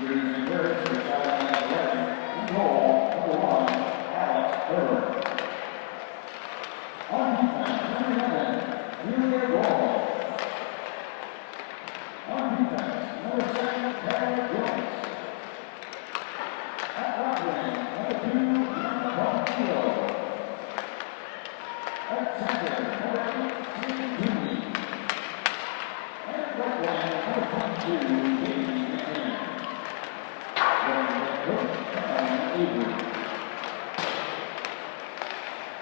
Using words for Southland Reading, goal, number 1, Alex Burr. On defense, number 11, Julia Gold. On defense, number 7, Tara Joyce. At right wing, number 2, Hannah Bonfield. At center, number 18, Julie. And right wing, number 22, Katie McCann.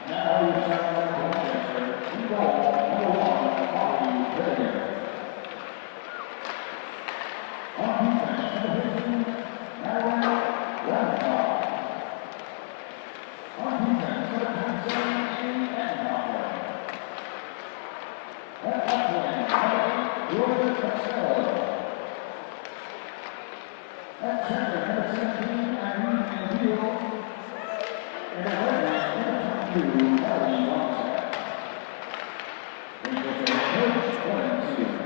Now you start on Winchester, in goal, number 1, Molly Hillier. On defense, number 15, Madeline Ravenhoff. On defense, number 27, Amy Enhofer. At left wing, number 8, Georgia Costello. At center, number 17, Irene Anvil. And at right wing, number 22, Melanie Longstaff. Winchester coach, Glenn Seaman.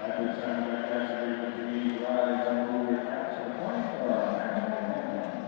At this time, the category between rise and move your caps to the point for our national anthem.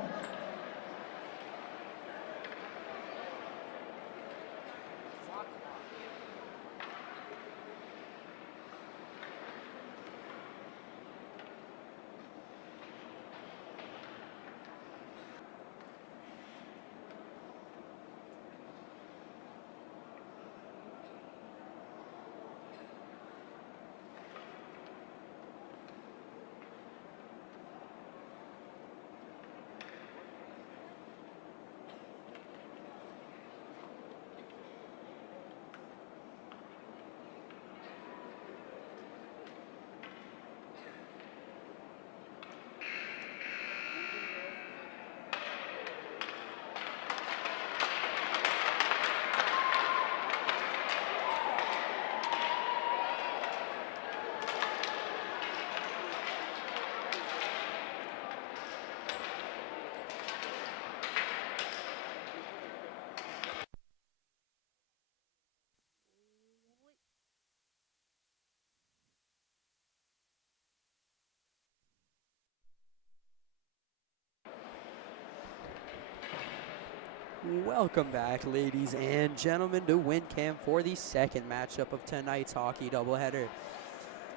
Welcome back, ladies and gentlemen, to WinCam for the second matchup of tonight's hockey doubleheader.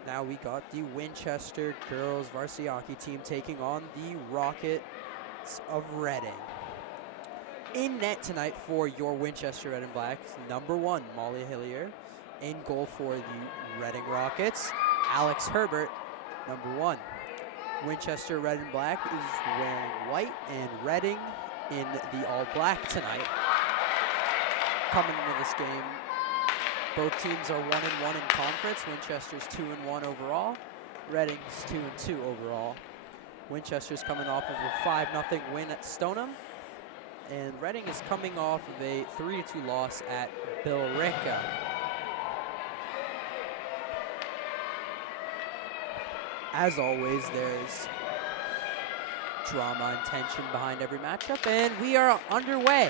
Now we got the Winchester girls varsity hockey team taking on the Rockets of Reading. In net tonight for your Winchester Red and Blacks, number 1, Molly Hillier. In goal for the Reading Rockets, Alex Herbert, number 1. Winchester Red and Black is wearing white, and Reading in the all-black tonight. Coming into this game, both teams are 1-1 in conference. Winchester's 2-1 overall. Reading's 2-2 overall. Winchester's coming off of a 5-0 win at Stoneham, and Reading is coming off of a 3-2 loss at Billerica. As always, there's drama and tension behind every matchup, and we are underway.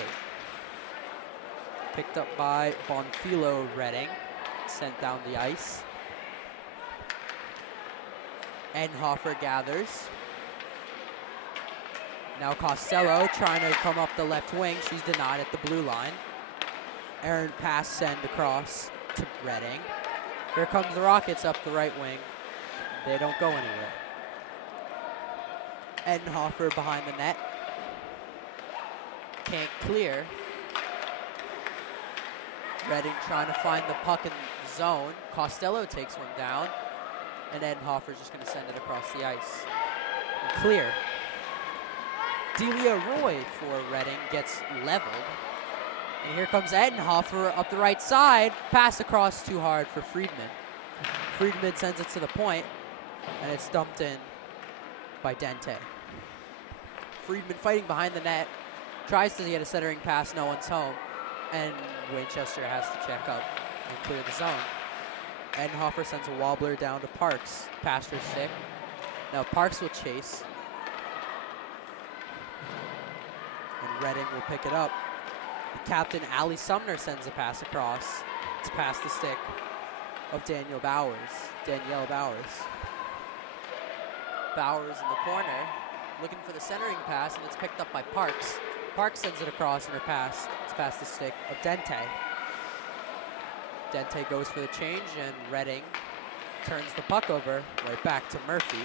Picked up by Bonfilo Reading, sent down the ice. Enhofer gathers. Now Costello trying to come up the left wing. She's denied at the blue line. Aaron pass send across to Reading. Here comes the Rockets up the right wing. They don't go anywhere. Enhofer behind the net. Can't clear. Reading trying to find the puck in the zone. Costello takes one down. And Enhofer's just going to send it across the ice. And clear. Delia Roy for Reading gets leveled. And here comes Edenhofer up the right side. Pass across too hard for Friedman. Friedman sends it to the point, and it's dumped in by Dente. Friedman fighting behind the net. Tries to get a centering pass, no one's home. And Winchester has to check up and clear the zone. Edenhofer sends a wobbler down to Parks. Past her stick. Now Parks will chase. And Reading will pick it up. The captain, Ali Sumner, sends a pass across. It's past the stick of Danielle Bowers. Bowers in the corner, looking for the centering pass, and it's picked up by Parks. Parks sends it across in her pass. It's past the stick of Dente. Dente goes for the change, and Reading turns the puck over right back to Murphy.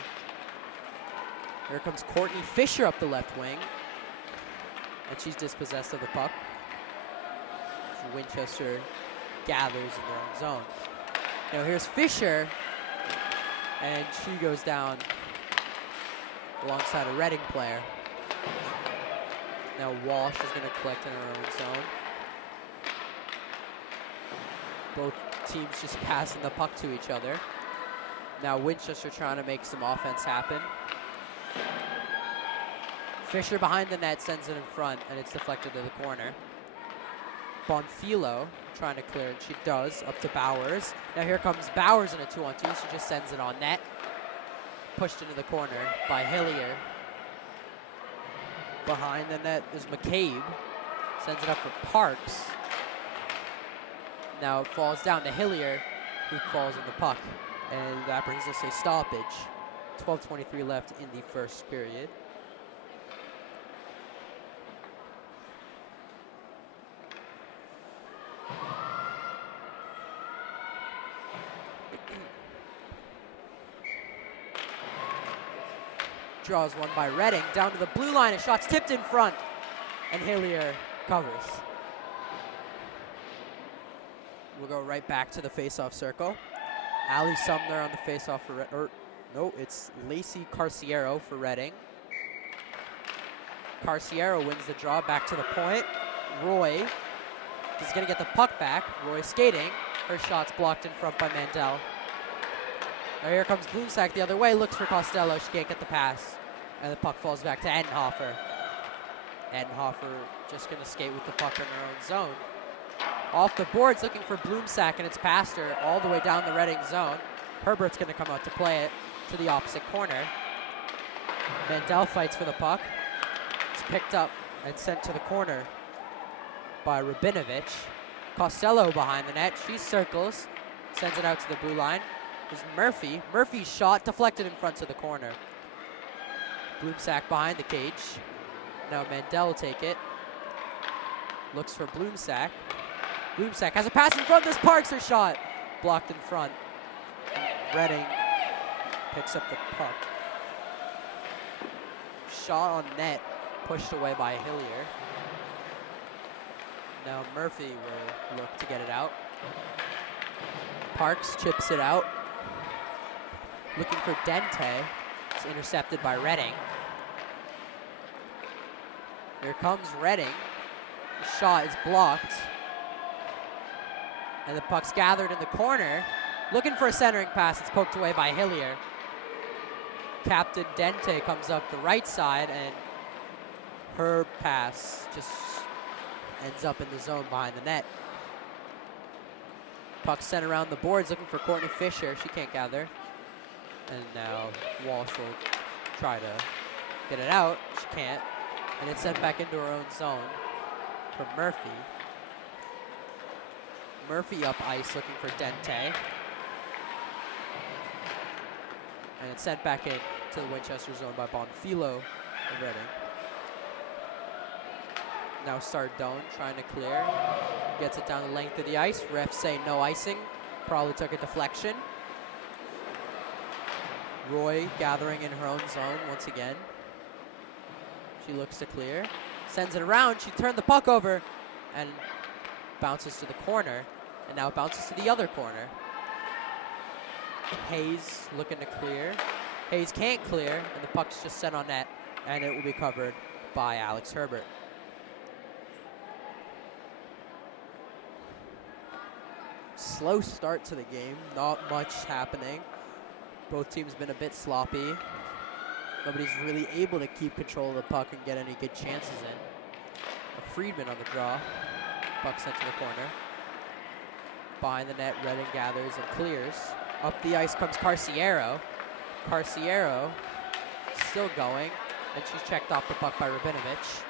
Here comes Courtney Fisher up the left wing, and she's dispossessed of the puck. Winchester gathers in their own zone. Now here's Fisher, and she goes down alongside a Reading player. Now Walsh is going to collect in her own zone. Both teams just passing the puck to each other. Now Winchester trying to make some offense happen. Fisher behind the net sends it in front, and it's deflected to the corner. Bonfilo trying to clear, and she does, up to Bowers. Now here comes Bowers in a 2-on-2. She just sends it on net. Pushed into the corner by Hillier. Behind the net is McCabe. Sends it up for Parks. Now it falls down to Hillier, who falls in the puck. And that brings us a stoppage. 12:23 left in the first period. Draws one by Reading, down to the blue line, and shots tipped in front, and Hillier covers. We'll go right back to the face-off circle. Ali Sumner on the face-off for it's Lacey Carciero for Reading. Carciero wins the draw, back to the point. Roy is gonna get the puck back. Roy skating, her shot's blocked in front by Mandel. Now here comes Bloomsack the other way, looks for Costello, she can't get the pass. And the puck falls back to Edenhofer. Edenhofer just gonna skate with the puck in her own zone. Off the boards, looking for Bloomsack, and it's past her all the way down the Reading zone. Herbert's gonna come out to play it to the opposite corner. Mandel fights for the puck. It's picked up and sent to the corner by Rabinovich. Costello behind the net, she circles, sends it out to the blue line. There's Murphy. Murphy's shot deflected in front to the corner. Bloomsack behind the cage. Now Mandel will take it. Looks for Bloomsack. Bloomsack has a pass in front. There's Parks, her shot. Blocked in front. Reading picks up the puck. Shot on net. Pushed away by Hillier. Now Murphy will look to get it out. Parks chips it out. Looking for Dente. It's intercepted by Reading. Here comes Reading. The shot is blocked. And the puck's gathered in the corner. Looking for a centering pass. It's poked away by Hillier. Captain Dente comes up the right side, and her pass just ends up in the zone behind the net. Puck sent around the boards, looking for Courtney Fisher. She can't gather. And now Walsh will try to get it out. She can't. And it's sent back into her own zone for Murphy. Murphy up ice looking for Dente. And it's sent back in to the Winchester zone by Bonfilo of Reading. Now Sardone trying to clear. Gets it down the length of the ice. Refs say no icing. Probably took a deflection. Roy gathering in her own zone once again. She looks to clear. Sends it around. She turned the puck over and bounces to the corner. And now it bounces to the other corner. Hayes looking to clear. Hayes can't clear, and the puck's just sent on net, and it will be covered by Alex Herbert. slow start to the game. Not much happening. Both teams been a bit sloppy. Nobody's really able to keep control of the puck and get any good chances in. Friedman on the draw. Puck sent to the corner. Behind the net, Redding gathers and clears. Up the ice comes Carciero. Carciero still going, and she's checked off the puck by Rabinovich.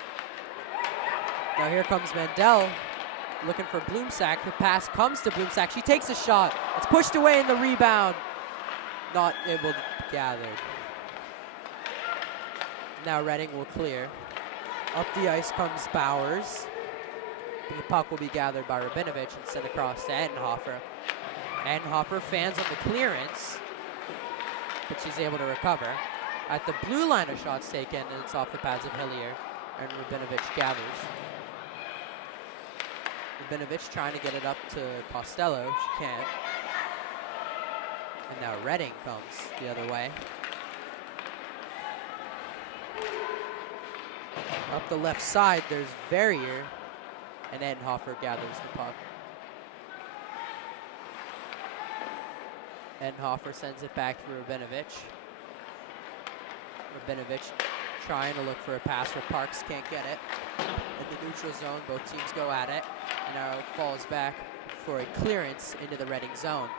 Now here comes Mandel looking for Bloomsack. The pass comes to Bloomsack. She takes a shot. It's pushed away in the rebound. Not able to be gathered. Now Redding will clear. Up the ice comes Bowers. The puck will be gathered by Rabinovich and sent across to Entenhofer. Entenhofer fans on the clearance, but she's able to recover. At the blue line, a shot's taken, and it's off the pads of Hillier, and Rabinovich gathers. Rabinovich trying to get it up to Costello. She can't. And now Redding comes the other way. Up the left side, there's Verrier, and Entenhofer gathers the puck. Entenhofer sends it back to Rabinovich. Rabinovich trying to look for a pass where Parks can't get it. In the neutral zone, both teams go at it. And now it falls back for a clearance into the Reading zone.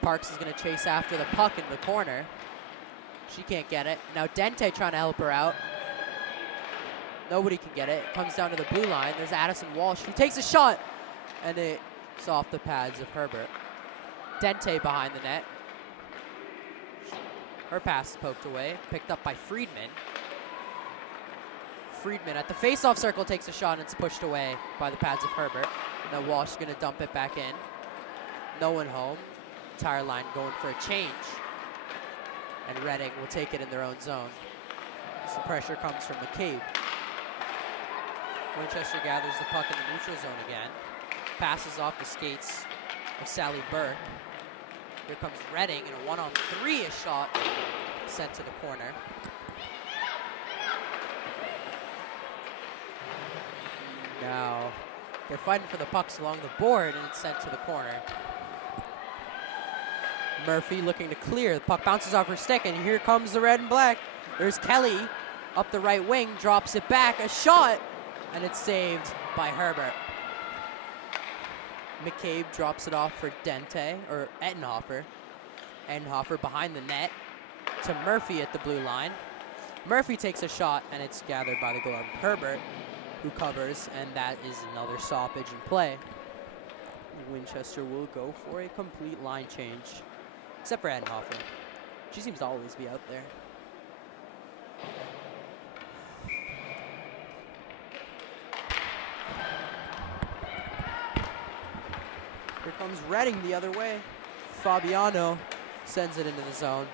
Parks is going to chase after the puck in the corner. She can't get it. Now Dente trying to help her out. Nobody can get it. It comes down to the blue line. There's Addison Walsh who takes a shot. And it's off the pads of Herbert. Dente behind the net. Her pass is poked away. Picked up by Friedman. Friedman at the face-off circle takes a shot and it's pushed away by the pads of Herbert. Now Walsh is going to dump it back in. No one home. Entire line going for a change. And Reading will take it in their own zone. As the pressure comes from McCabe. Winchester gathers the puck in the neutral zone again. Passes off the skates of Sally Burke. Here comes Reading and a 1-on-3, a shot sent to the corner. Now they're fighting for the pucks along the board and it's sent to the corner. Murphy looking to clear. The puck bounces off her stick and here comes the red and black. There's Kelly up the right wing, drops it back, a shot, and it's saved by Herbert. McCabe drops it off for Dente, or Entenhofer. Entenhofer behind the net to Murphy at the blue line. Murphy takes a shot, and it's gathered by the glove of Herbert, who covers, and that is another stoppage in play. Winchester will go for a complete line change, except for Entenhofer. She seems to always be out there. Here comes Reading the other way. Fabiano sends it into the zone.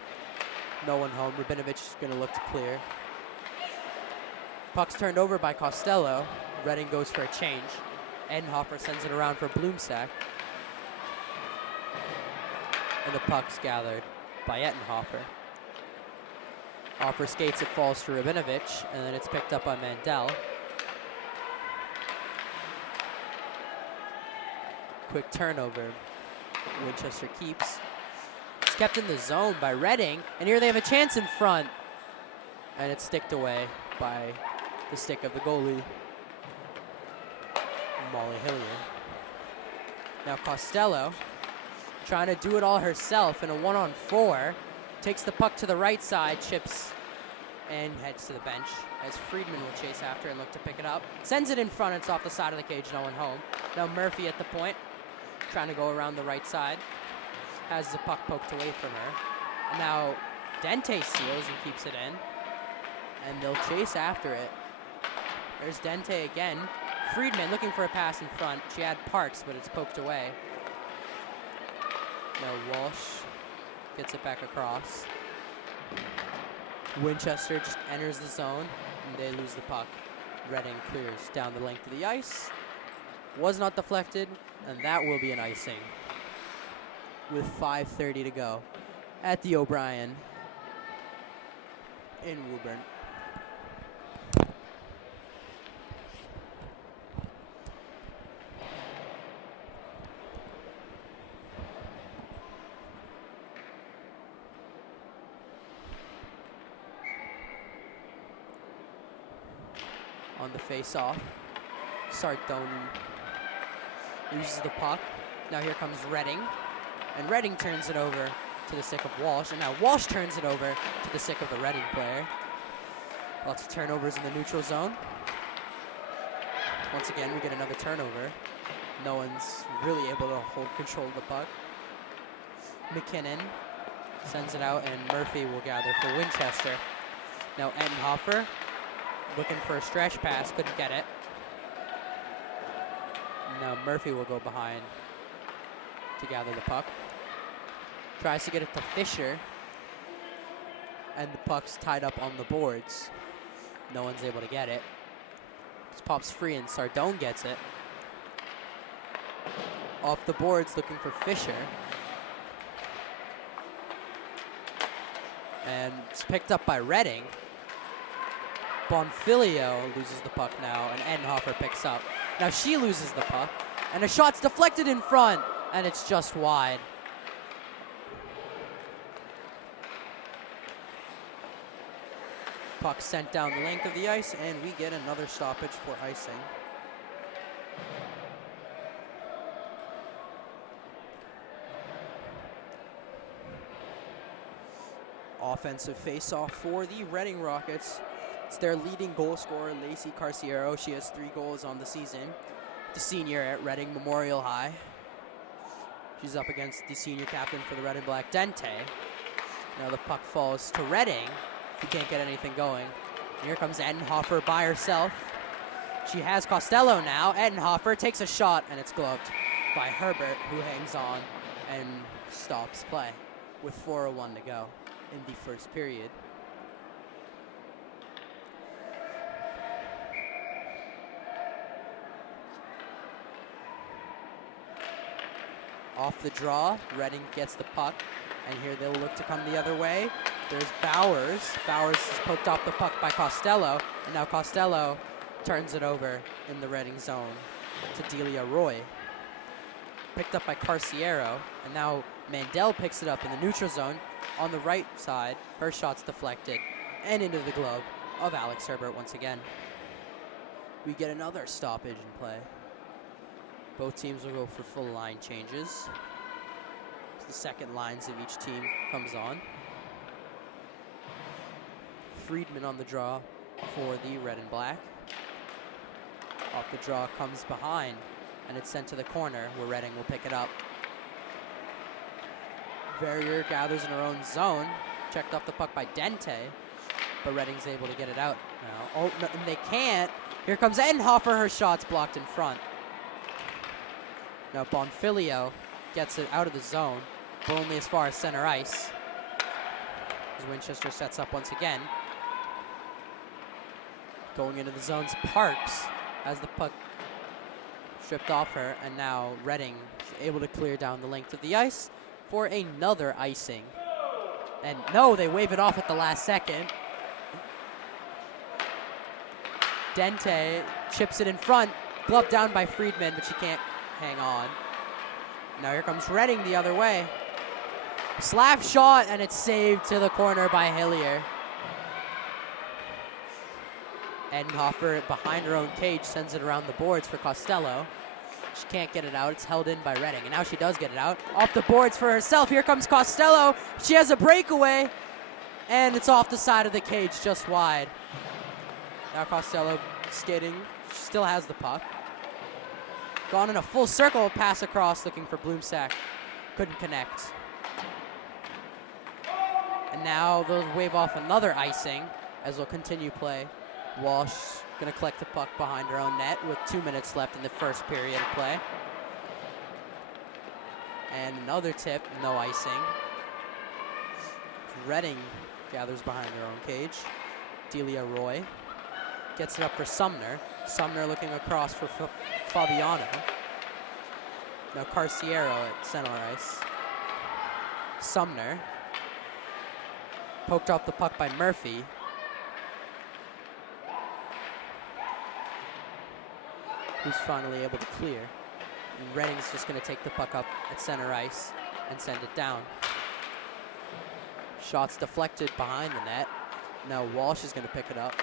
No one home. Rabinovich is going to look to clear. Puck's turned over by Costello. Reading goes for a change. Entenhofer sends it around for Bloomsack. And the puck's gathered by Entenhofer. Off her skates, it falls to Rabinovich, and then it's picked up by Mandel. Quick turnover. Winchester keeps. It's kept in the zone by Reading, and here they have a chance in front. And it's sticked away by the stick of the goalie, Molly Hillier. Now Costello trying to do it all herself in a 1-on-4. Takes the puck to the right side, chips, and heads to the bench as Friedman will chase after and look to pick it up. Sends it in front, it's off the side of the cage, no one home. Now Murphy at the point, trying to go around the right side. Has the puck poked away from her. And now Dente steals and keeps it in. And they'll chase after it. There's Dente again. Friedman looking for a pass in front. She had Parks, but it's poked away. Now Walsh gets it back across. Winchester just enters the zone, and they lose the puck. Reading clears down the length of the ice. Was not deflected, and that will be an icing with 5:30 to go at the O'Brien in Woburn. on the face-off. Sardone loses the puck. Now here comes Redding. And Redding turns it over to the stick of Walsh. And now Walsh turns it over to the stick of the Redding player. Lots of turnovers in the neutral zone. Once again, we get another turnover. No one's really able to hold control of the puck. McKinnon sends it out, and Murphy will gather for Winchester. Now Entenhofer looking for a stretch pass, couldn't get it. Now Murphy will go behind to gather the puck. Tries to get it to Fisher, and the puck's tied up on the boards. No one's able to get it. This pops free, and Sardone gets it. Off the boards, looking for Fisher. And it's picked up by Redding. Bonfilio loses the puck now, and Entenhofer picks up. Now she loses the puck, and a shot's deflected in front, and it's just wide. Puck sent down the length of the ice, and we get another stoppage for icing. Offensive face-off for the Reading Rockets. It's their leading goal scorer, Lacey Carciero. She has 3 goals on the season. The senior at Reading Memorial High. She's up against the senior captain for the Red and Black, Dente. Now the puck falls to Reading. She can't get anything going. And here comes Entenhofer by herself. She has Costello now. Entenhofer takes a shot, and it's gloved by Herbert, who hangs on and stops play with 4:01 to go in the first period. Off the draw, Reading gets the puck, and here they'll look to come the other way. There's Bowers. Bowers is poked off the puck by Costello, and now Costello turns it over in the Reading zone to Delia Roy. Picked up by Carciero, and now Mandel picks it up in the neutral zone. On the right side, her shot's deflected and into the glove of Alex Herbert once again. We get another stoppage in play. Both teams will go for full line changes. The second lines of each team comes on. Friedman on the draw for the Red and Black. Off the draw comes behind, and it's sent to the corner where Reading will pick it up. Verrier gathers in her own zone. Checked off the puck by Dente, but Reading's able to get it out now. Oh, no, and they can't. Here comes Entenhofer. Her shot's blocked in front. Now Bonfilio gets it out of the zone, but only as far as center ice. As Winchester sets up once again. Going into the zone's Parks as the puck stripped off her, and now Reading is able to clear down the length of the ice for another icing. And no, they wave it off at the last second. Dente chips it in front, gloved down by Friedman, but she can't hang on. Now here comes Reading the other way. Slap shot, and it's saved to the corner by Hillier. Entenhofer behind her own cage sends it around the boards for Costello. She can't get it out. It's held in by Reading, and now she does get it out. Off the boards for herself. Here comes Costello. She has a breakaway, and it's off the side of the cage, just wide. Now Costello skating. She still has the puck. Gone in a full circle, pass across, looking for Bloomsack. Couldn't connect. And now they'll wave off another icing as they'll continue play. Walsh going to collect the puck behind her own net with 2 minutes left in the first period of play. And another tip, no icing. Reading gathers behind her own cage. Delia Roy gets it up for Sumner. Sumner looking across for Fabiano. Now Carciero at center ice. Sumner. Poked off the puck by Murphy. Who's finally able to clear. And Reading's just going to take the puck up at center ice and send it down. Shots deflected behind the net. Now Walsh is going to pick it up.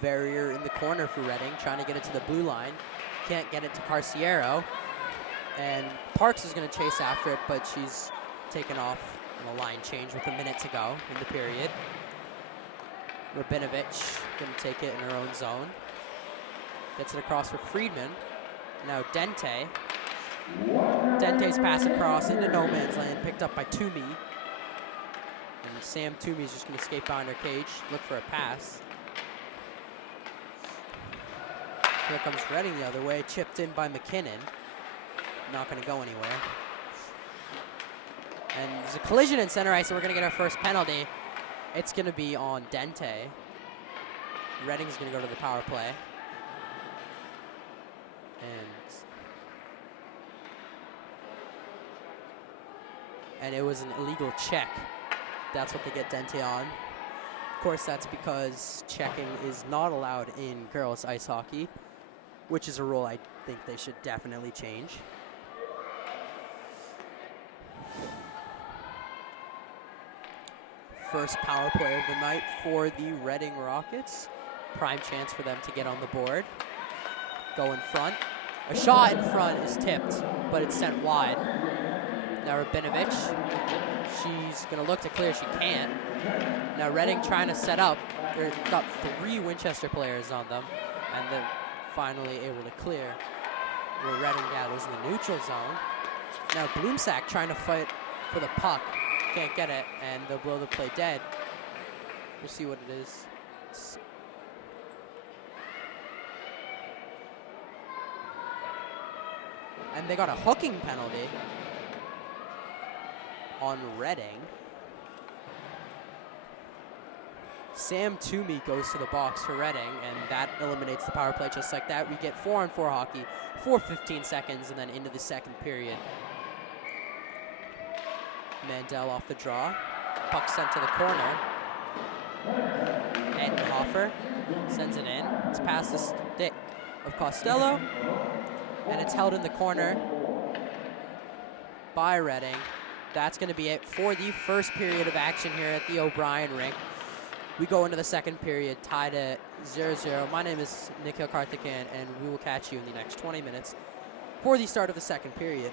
Verrier in the corner for Reading, trying to get it to the blue line. Can't get it to Carciero. And Parks is going to chase after it, but she's taken off on a line change with a minute to go in the period. Rabinovich going to take it in her own zone. Gets it across for Friedman. Now Dente. Dente's pass across into no man's land, picked up by Toomey. And Sam Toomey's just going to skate behind her cage, look for a pass. Here comes Reading the other way, chipped in by McKinnon. Not going to go anywhere. And there's a collision in center ice, so we're going to get our first penalty. It's going to be on Dente. Reading's going to go to the power play. And it was an illegal check. That's what they get Dente on. Of course, that's because checking is not allowed in girls ice hockey, which is a rule I think they should definitely change. First power play of the night for the Reading Rockets. Prime chance for them to get on the board. Go in front. A shot in front is tipped, but it's sent wide. Now Rabinovich, she's going to look to clear. She can't. Now Reading trying to set up. They've got 3 Winchester players on them, and they're finally able to clear. Where Reading gathers in the neutral zone. Now Bloomsack trying to fight for the puck. Can't get it, and they'll blow the play dead. We'll see what it is. And they got a hooking penalty on Reading. Sam Toomey goes to the box for Reading, and that eliminates the power play just like that. We get 4-on-4 hockey for 15 seconds, and then into the second period. Mandel off the draw. Puck sent to the corner. Entenhofer sends it in. It's past the stick of Costello, and it's held in the corner by Reading. That's going to be it for the first period of action here at the O'Brien rink. We go into the second period tied at 0-0. My name is Nikhil Karthikeyan, and we will catch you in the next 20 minutes for the start of the second period.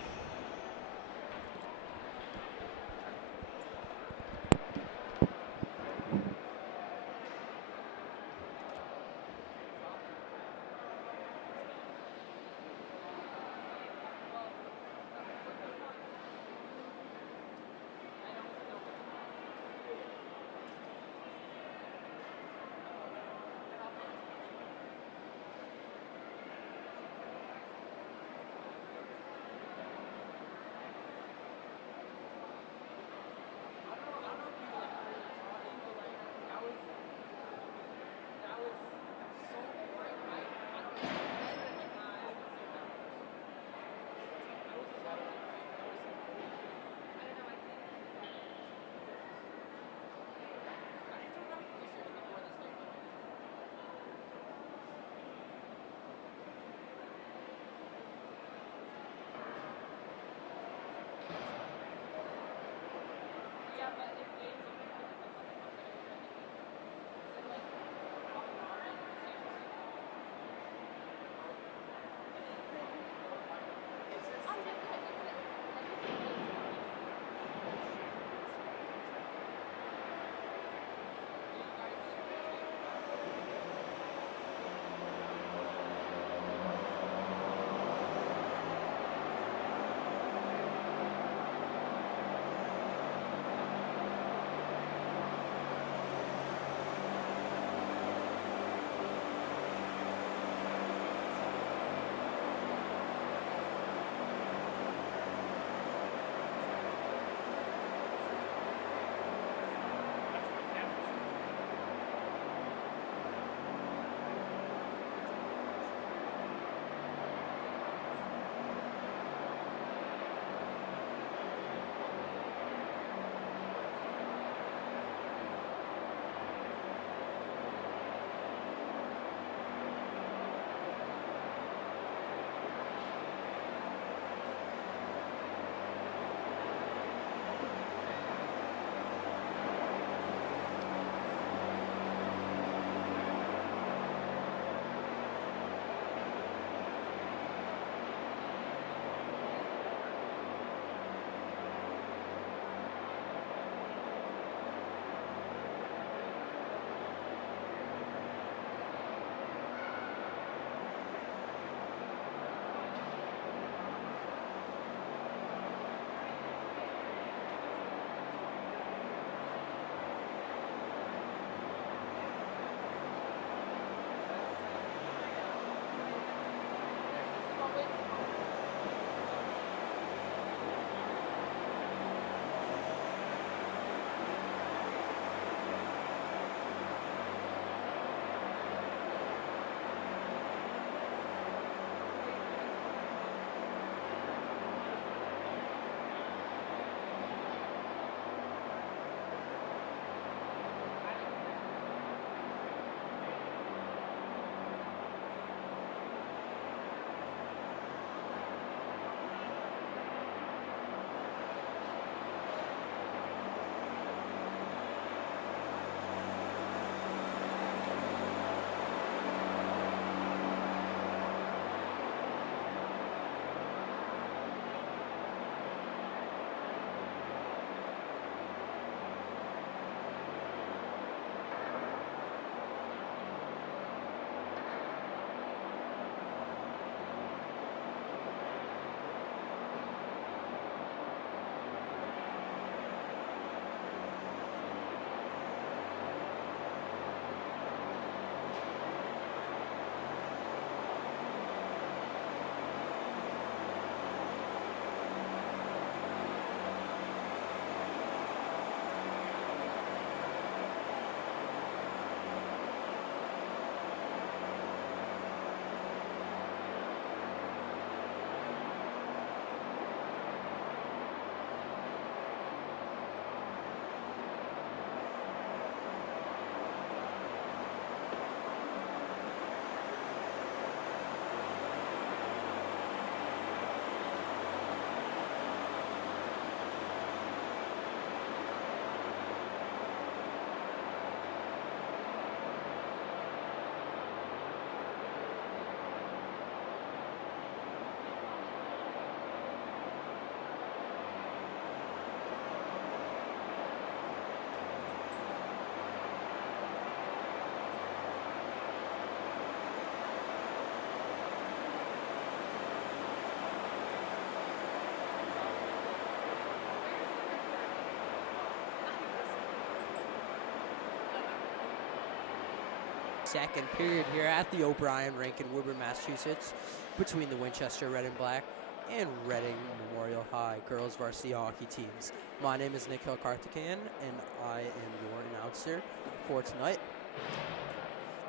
second period here at the O'Brien rink in Woburn, Massachusetts, between the Winchester Red and Black and Reading Memorial High girls varsity hockey teams. My name is Nikhil Karthikeyan, and I am your announcer for tonight.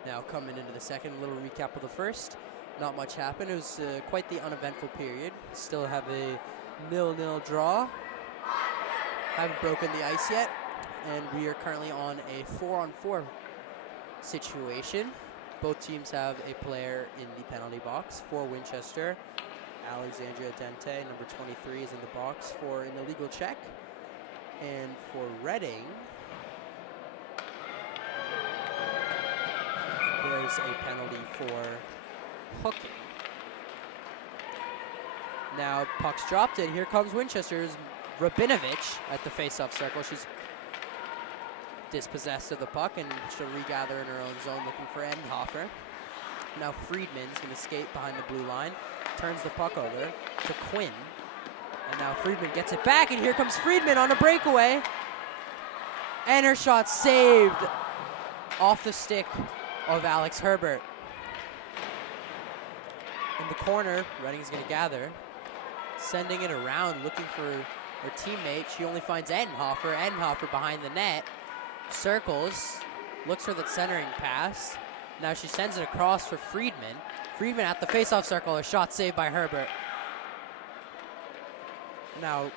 Now coming into the second, a little recap of the first. Not much happened. It was quite the uneventful period. Still have a 0-0 draw. Haven't broken the ice yet, and we are currently on a 4-on-4 situation. Both teams have a player in the penalty box. For Winchester, Alexandria Dente, number 23, is in the box for an illegal check. And for Reading, there's a penalty for hooking. Now puck's dropped in. Here comes Winchester's Rabinovich at the face-off circle. She's dispossessed of the puck, and she'll regather in her own zone looking for Endhofer. Now Friedman's going to skate behind the blue line, turns the puck over to Quinn, and now Friedman gets it back, and here comes Friedman on a breakaway, and her shot saved off the stick of Alex Herbert. In the corner, Reading's going to gather, sending it around, looking for her teammate. She only finds Endhofer. Endhofer behind the net, circles, looks for that centering pass. Now she sends it across for Friedman. Friedman at the faceoff circle, a shot saved by Herbert. Now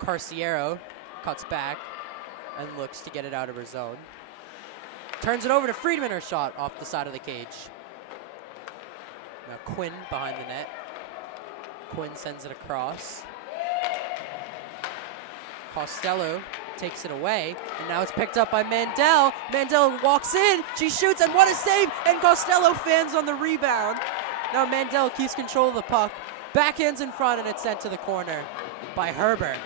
Carciero cuts back and looks to get it out of her zone. Turns it over to Friedman, her shot off the side of the cage. Now Quinn behind the net. Quinn sends it across. Costello takes it away, and now it's picked up by Mandel. Mandel walks in, she shoots, and what a save! And Costello fans on the rebound. Now Mandel keeps control of the puck, backhands in front, and it's sent to the corner by Herbert.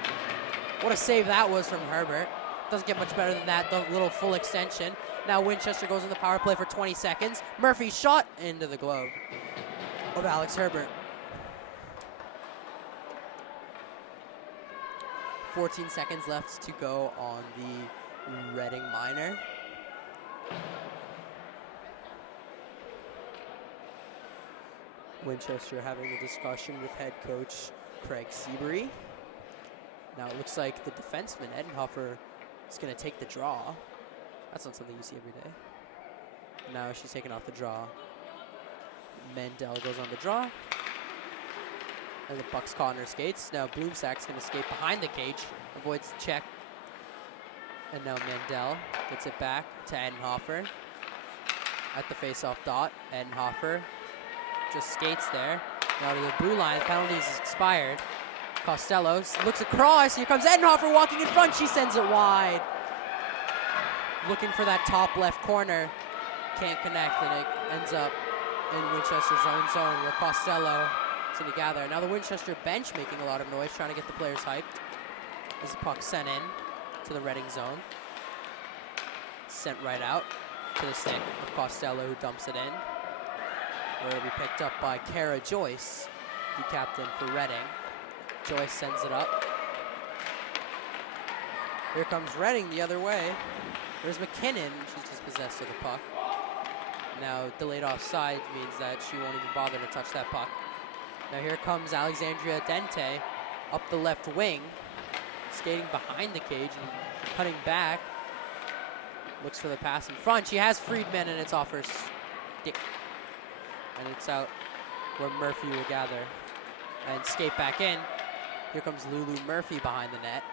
What a save that was from Herbert. Doesn't get much better than that, the little full extension. Now Winchester goes in the power play for 20 seconds. Murphy shot into the glove of Alex Herbert. 14 seconds left to go on the Reading minor. Winchester having a discussion with head coach Craig Seabury. Now it looks like the defenseman, Edenhofer, is going to take the draw. That's not something you see every day. Now she's taking off the draw. Mandel goes on the draw. And the puck's caught in her skates. Now Bloomsack's going to skate behind the cage, avoids the check. And now Mandel gets it back to Edenhofer at the face-off dot. Edenhofer just skates there. Now to the blue line, the penalty is expired. Costello looks across. Here comes Edenhofer walking in front. She sends it wide. Looking for that top left corner. Can't connect, and it ends up in Winchester's own zone where Costello to gather. Now the Winchester bench making a lot of noise, trying to get the players hyped. This puck sent in to the Reading zone. Sent right out to the stick of Costello, who dumps it in. Where it'll be picked up by Kara Joyce, the captain for Reading. Joyce sends it up. Here comes Reading the other way. There's McKinnon. She's just possessed of the puck. Now delayed offside means that she won't even bother to touch that puck. Now here comes Alexandria Dente up the left wing, skating behind the cage and cutting back. Looks for the pass in front. She has Friedman, and it's off her stick. And it's out where Murphy will gather and skate back in. Here comes Lulu Murphy behind the net.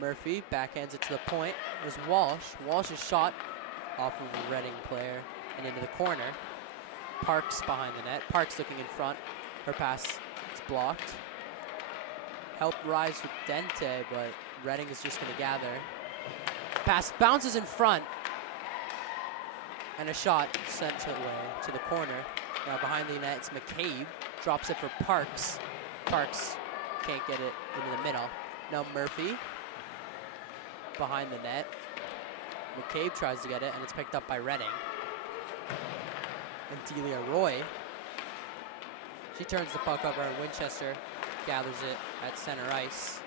Murphy backhands it to the point. There's Walsh. Walsh's shot off of a Reading player and into the corner. Parks behind the net. Parks looking in front. Her pass is blocked. Help rise with Dente, but Reading is just going to gather. Pass bounces in front. And a shot sent away to the corner. Now behind the net, it's McCabe. Drops it for Parks. Parks can't get it into the middle. Now Murphy behind the net. McCabe tries to get it, and it's picked up by Reading. And Delia Roy. She turns the puck over, and Winchester gathers it at center ice.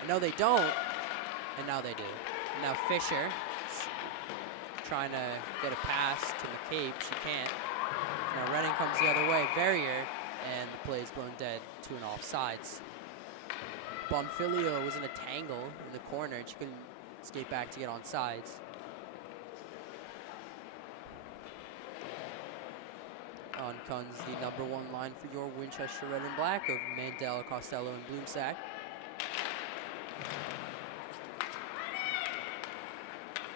And no, they don't. And now they do. And now Fisher trying to get a pass to McCabe. She can't. Now Redding comes the other way. Verrier, and the play is blown dead to an offsides. Bonfilio was in a tangle in the corner, and she couldn't skate back to get on sides. On comes the number 1 line for your Winchester Red and Black of Mandel, Costello, and Bloomsack.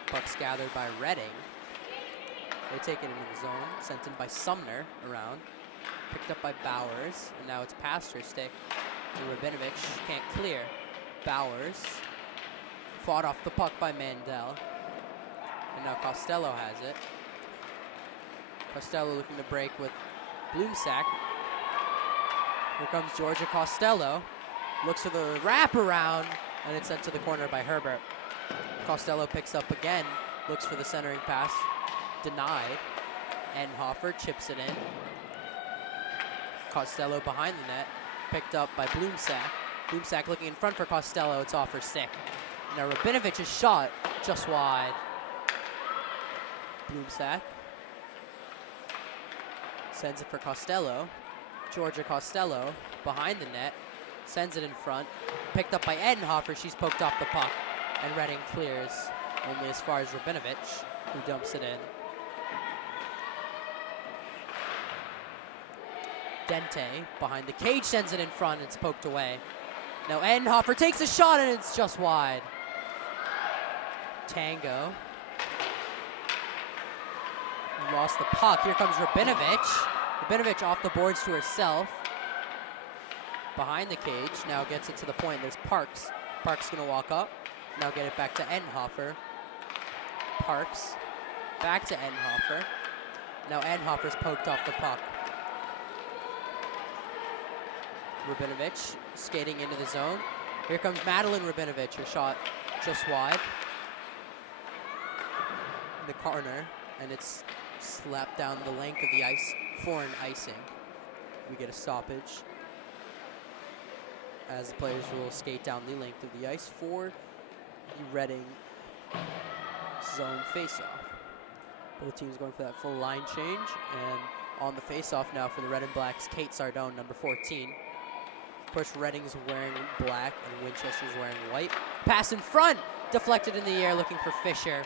Puck's gathered by Redding. They take it into the zone, sent in by Sumner around. Picked up by Bowers, and now it's past her stick. And Rabinovich can't clear. Bowers fought off the puck by Mandel. And now Costello has it. Costello looking to break with Bloomsack. Here comes Georgia Costello. Looks for the wraparound, and it's sent to the corner by Herbert. Costello picks up again, looks for the centering pass. Denied. Enhofer chips it in. Costello behind the net, picked up by Bloomsack. Bloomsack looking in front for Costello, it's off her stick. Now Rabinovich's shot, just wide. Bloomsack sends it for Costello. Georgia Costello behind the net, sends it in front. Picked up by Edenhofer, she's poked off the puck. And Redding clears only as far as Rabinovich, who dumps it in. Dente behind the cage sends it in front, it's poked away. Now Edenhofer takes a shot and it's just wide. Tango. Lost the puck. Here comes Rabinovich. Rabinovich off the boards to herself. Behind the cage. Now gets it to the point. There's Parks. Parks gonna walk up. Now get it back to Edenhofer. Parks. Back to Edenhofer. Now Edenhofer's poked off the puck. Rabinovich skating into the zone. Here comes Madeline Rabinovich. Her shot just wide. In the corner. And it's slapped down the length of the ice for an icing. We get a stoppage as the players will skate down the length of the ice for the Reading zone faceoff. Both teams going for that full line change, and on the faceoff now for the Red and Blacks, Kate Sardone, number 14. Of course, Reading's wearing black and Winchester's wearing white. Pass in front, deflected in the air, looking for Fisher.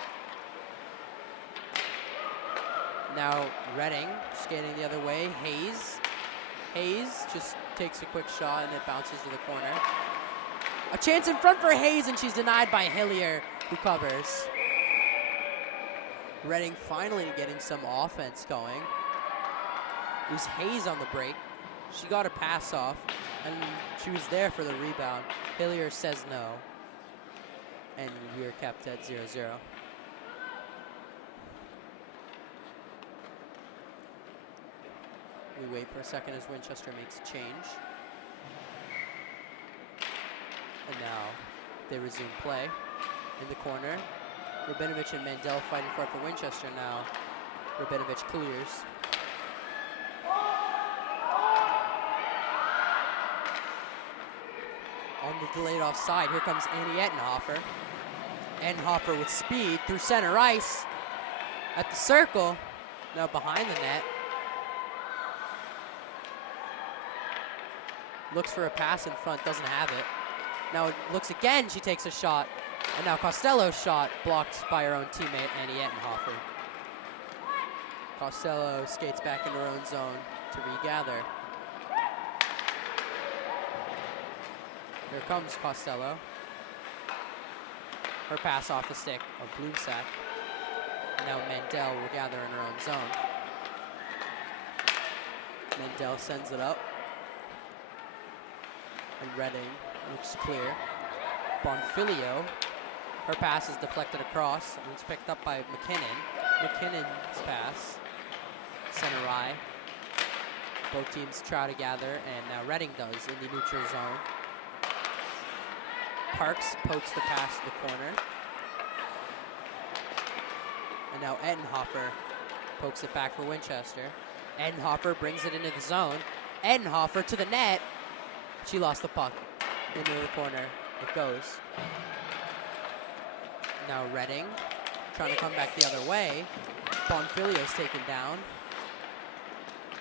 Now Reading skating the other way. Hayes just takes a quick shot and it bounces to the corner. A chance in front for Hayes, and she's denied by Hillier, who covers. Reading finally getting some offense going. It was Hayes on the break. She got a pass off, and she was there for the rebound. Hillier says no, and we are kept at 0-0. We wait for a second as Winchester makes a change. And now they resume play in the corner. Rabinovich and Mandel fighting for Winchester now. Rabinovich clears. On the delayed offside, here comes Annie Edenhofer. Edenhofer with speed through center ice at the circle. Now behind the net. Looks for a pass in front, doesn't have it. Now it looks again, she takes a shot. And now Costello's shot blocked by her own teammate, Annie Edenhofer. Costello skates back in her own zone to regather. Here comes Costello. Her pass off the stick of Bloomsack. Now Mandel will gather in her own zone. Mandel sends it up. And Reading looks clear. Bonfilio, her pass is deflected across, and it's picked up by McKinnon. McKinnon's pass, center eye. Both teams try to gather, and now Reading does in the neutral zone. Parks pokes the pass to the corner. And now Edenhofer pokes it back for Winchester. Edenhofer brings it into the zone. Edenhofer to the net. She lost the puck into the corner. It goes. Now Reading trying to come back the other way. Bonfilio's taken down.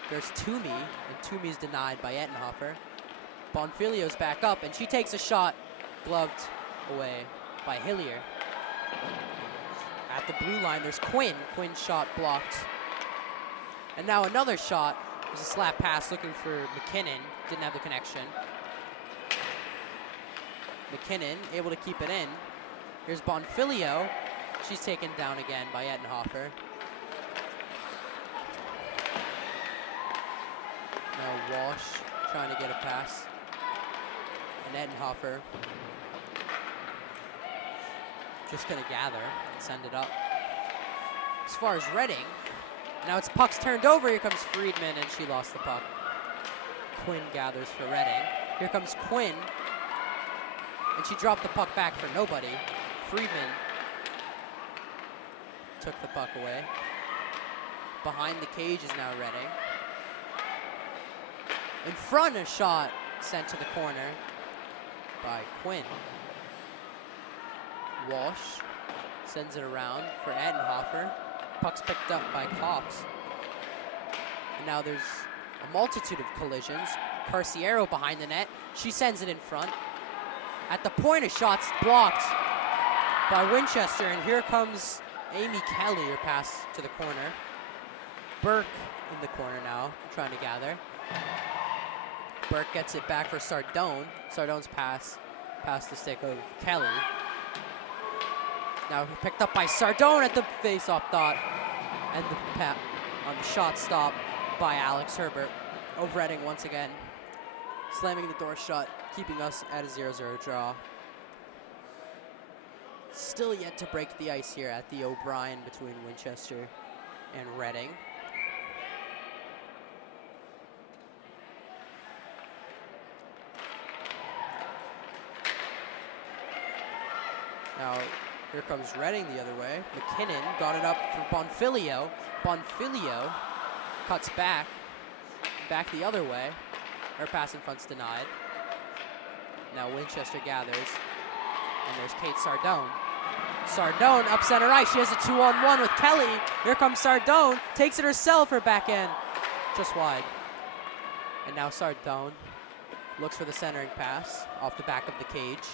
There's Toomey, and Toomey's denied by Ettenhofer. Bonfilio's back up, and she takes a shot, gloved away by Hillier. At the blue line, there's Quinn. Quinn's shot blocked. And now another shot. There's a slap pass looking for McKinnon. Didn't have the connection. McKinnon able to keep it in. Here's Bonfilio. She's taken down again by Ettenhofer. Now Walsh trying to get a pass. And Ettenhofer just gonna gather and send it up. As far as Reading, now it's puck's turned over. Here comes Friedman, and she lost the puck. Quinn gathers for Reading. Here comes Quinn, and she dropped the puck back for nobody. Friedman took the puck away. Behind the cage is now Reading. In front, a shot sent to the corner by Quinn. Walsh sends it around for Ettenhofer. Puck's picked up by Cox. And now there's a multitude of collisions. Carciero behind the net. She sends it in front. At the point, a shot's blocked by Winchester, and here comes Amy Kelly, her pass to the corner. Burke in the corner now, trying to gather. Burke gets it back for Sardone. Sardone's pass past the stick of Kelly. Now picked up by Sardone at the face-off dot. And the shot stop by Alex Herbert. Of Reading once again, slamming the door shut, keeping us at a 0-0 draw. Still yet to break the ice here at the O'Brien between Winchester and Reading. Now, here comes Reading the other way. McKinnon got it up for Bonfilio. Bonfilio cuts back the other way. Her pass in front's denied. Now Winchester gathers, and there's Kate Sardone. Sardone up center ice. She has a 2-on-1 with Kelly. Here comes Sardone. Takes it herself, her backhand just wide. And now Sardone looks for the centering pass off the back of the cage.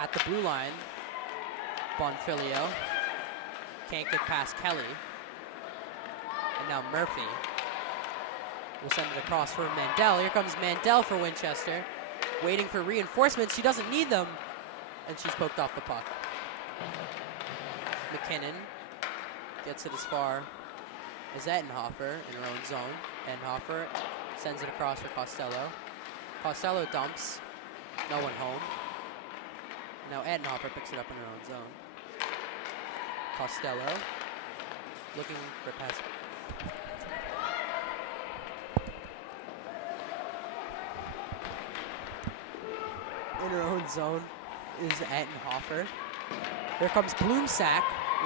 At the blue line, Bonfilio can't get past Kelly. And now Murphy will send it across for Mandel. Here comes Mandel for Winchester. Waiting for reinforcements. She doesn't need them. And she's poked off the puck. McKinnon gets it as far as Ettenhofer in her own zone. Ettenhofer sends it across for Costello. Costello dumps. No one home. Now Ettenhofer picks it up in her own zone. Costello looking for a pass. In her own zone is Ettenhofer. Here comes Bloomsack,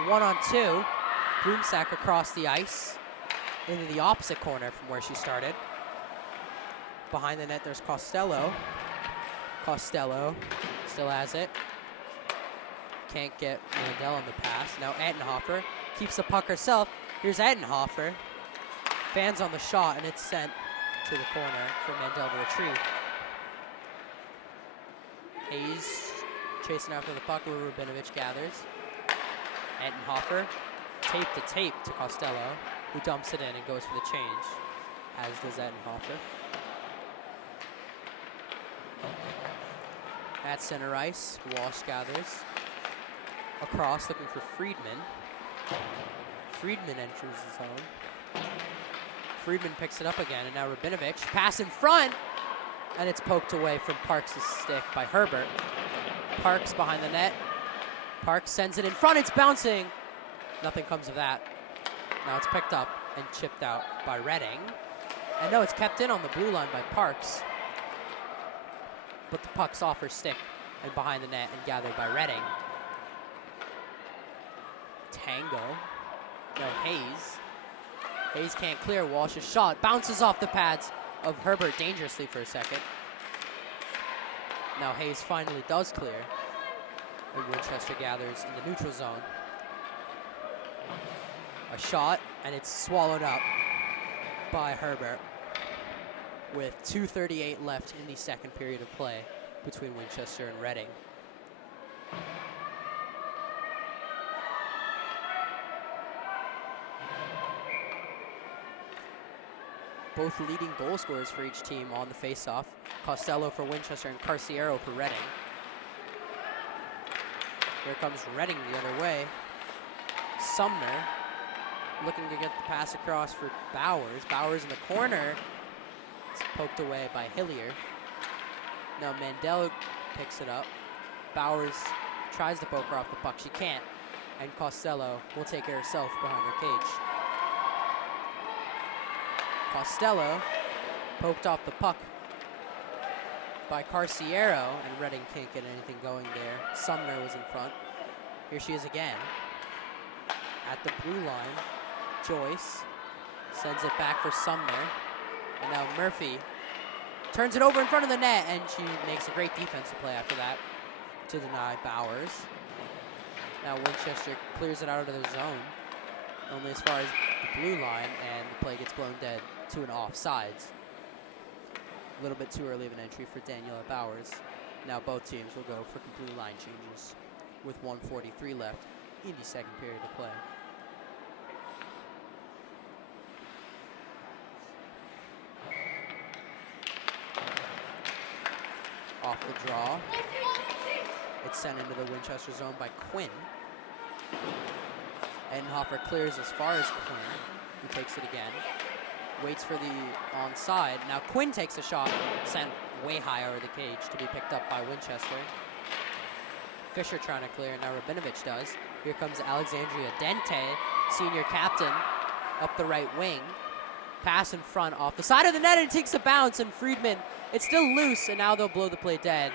1-on-2. Bloomsack across the ice into the opposite corner from where she started. Behind the net, there's Costello. Costello still has it. Can't get Mandel on the pass. Now Ettenhofer keeps the puck herself. Here's Ettenhofer. Fans on the shot, and it's sent to the corner for Mandel to retrieve. Hayes chasing after the puck where Rubinovich gathers. Ettenhofer, tape to tape to Costello, who dumps it in and goes for the change, as does Ettenhofer. At center ice, Walsh gathers. Across, looking for Friedman. Friedman enters the zone. Friedman picks it up again, and now Rubinovich. Pass in front, and it's poked away from Parks' stick by Herbert. Parks behind the net. Parks sends it in front. It's bouncing. Nothing comes of that. Now it's picked up and chipped out by Reading. And no, it's kept in on the blue line by Parks. But the puck's off her stick and behind the net and gathered by Reading. Tango. No, Hayes. Hayes can't clear Walsh's shot. Bounces off the pads of Herbert dangerously for a second. Now Hayes finally does clear. And Winchester gathers in the neutral zone. A shot, and it's swallowed up by Herbert with 2:38 left in the second period of play between Winchester and Reading. Both leading goal scorers for each team on the faceoff. Costello for Winchester and Carciero for Reading. Here comes Reading the other way. Sumner looking to get the pass across for Bowers. Bowers in the corner. It's poked away by Hillier. Now Mandel picks it up. Bowers tries to poke her off the puck. She can't. And Costello will take it herself behind her cage. Costello poked off the puck by Carciero, and Reading can't get anything going there. Sumner was in front. Here she is again. At the blue line, Joyce sends it back for Sumner. And now Murphy turns it over in front of the net, and she makes a great defensive play after that to deny Bowers. Now Winchester clears it out of the zone, only as far as the blue line, and the play gets blown dead to an offsides. A little bit too early of an entry for Daniela Bowers. Now both teams will go for complete line changes with 1:43 left in the second period of play. Off the draw. It's sent into the Winchester zone by Quinn. Edenhofer clears as far as Quinn, who takes it again. Waits for the onside. Now Quinn takes a shot, sent way high over the cage to be picked up by Winchester. Fisher trying to clear, now Rabinovich does. Here comes Alexandria Dente, senior captain, up the right wing. Pass in front off the side of the net, and it takes a bounce, and Friedman, it's still loose, and now they'll blow the play dead.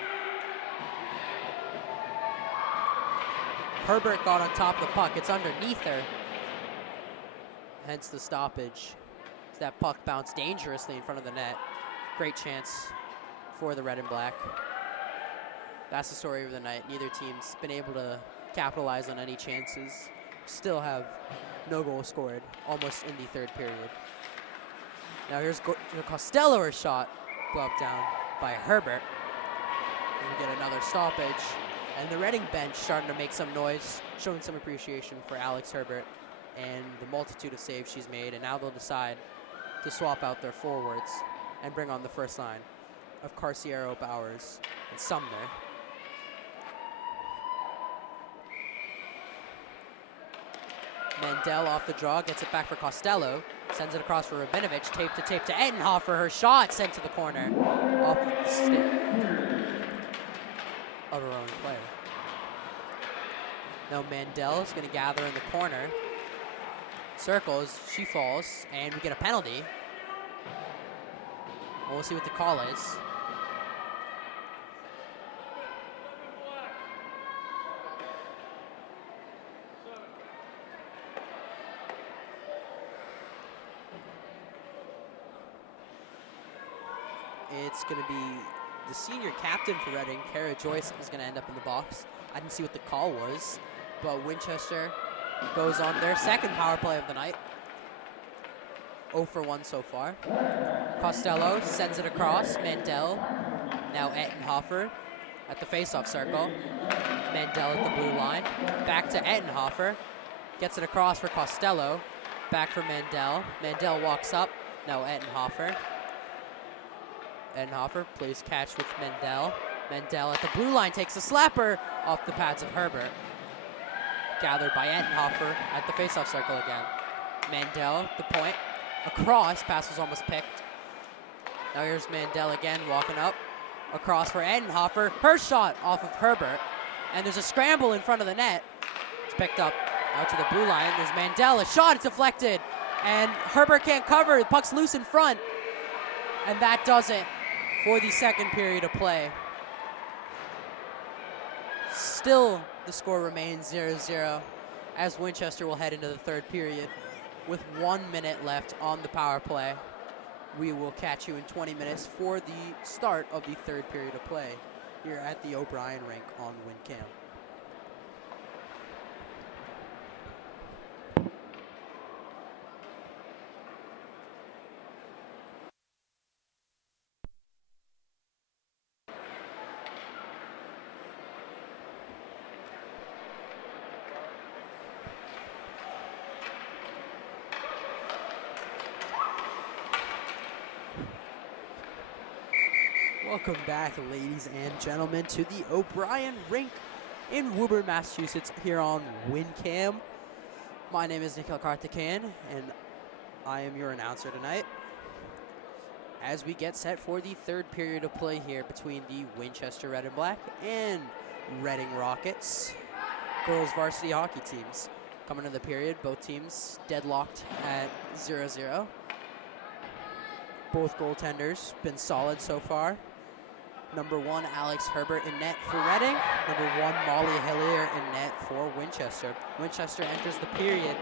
Herbert got on top of the puck. It's underneath her. Hence the stoppage. That puck bounced dangerously in front of the net. Great chance for the red and black. That's the story of the night. Neither team's been able to capitalize on any chances. Still have no goal scored, almost in the third period. Now here's Costello, her shot, gloved down by Herbert. And we get another stoppage. And the Reading bench starting to make some noise, showing some appreciation for Alex Herbert and the multitude of saves she's made. And now they'll decide to swap out their forwards and bring on the first line of Carciero, Bowers, and Sumner. Mandel off the draw, gets it back for Costello, sends it across for Rabinovich, tape to Edenhofer, her shot sent to the corner, off the stick of her own player. Now Mandel is going to gather in the corner, circles, she falls, and we get a penalty. We'll see what the call is. It's going to be the senior captain for Reading, Kara Joyce, is going to end up in the box. I didn't see what the call was, but Winchester goes on their second power play of the night. 0 for 1 so far. Costello sends it across. Mandel, now Edenhofer at the faceoff circle. Mandel at the blue line. Back to Edenhofer. Gets it across for Costello. Back for Mandel. Mandel walks up. Now Edenhofer. Edenhofer plays catch with Mandel. Mandel at the blue line takes a slapper off the pads of Herbert. Gathered by Edenhofer at the faceoff circle again. Mandel, the point. Across, pass was almost picked. Now here's Mandel again, walking up. Across for Edenhofer. Her shot off of Herbert. And there's a scramble in front of the net. It's picked up out to the blue line. There's Mandel, a shot, it's deflected. And Herbert can't cover, the puck's loose in front. And that does it for the second period of play. Still, the score remains 0-0 as Winchester will head into the third period with 1 minute left on the power play. We will catch you in 20 minutes for the start of the third period of play here at the O'Brien rink on WinCam. Welcome back, ladies and gentlemen, to the O'Brien Rink in Woburn, Massachusetts, here on WinCam. My name is Nikhil Karthikeyan, and I am your announcer tonight as we get set for the third period of play here between the Winchester Red and Black and Reading Rockets girls varsity hockey teams. Coming into the period, both teams deadlocked at 0-0. Both goaltenders been solid so far. Number 1, Alex Herbert in net for Reading. Number 1, Molly Hillier in net for Winchester. Winchester enters the period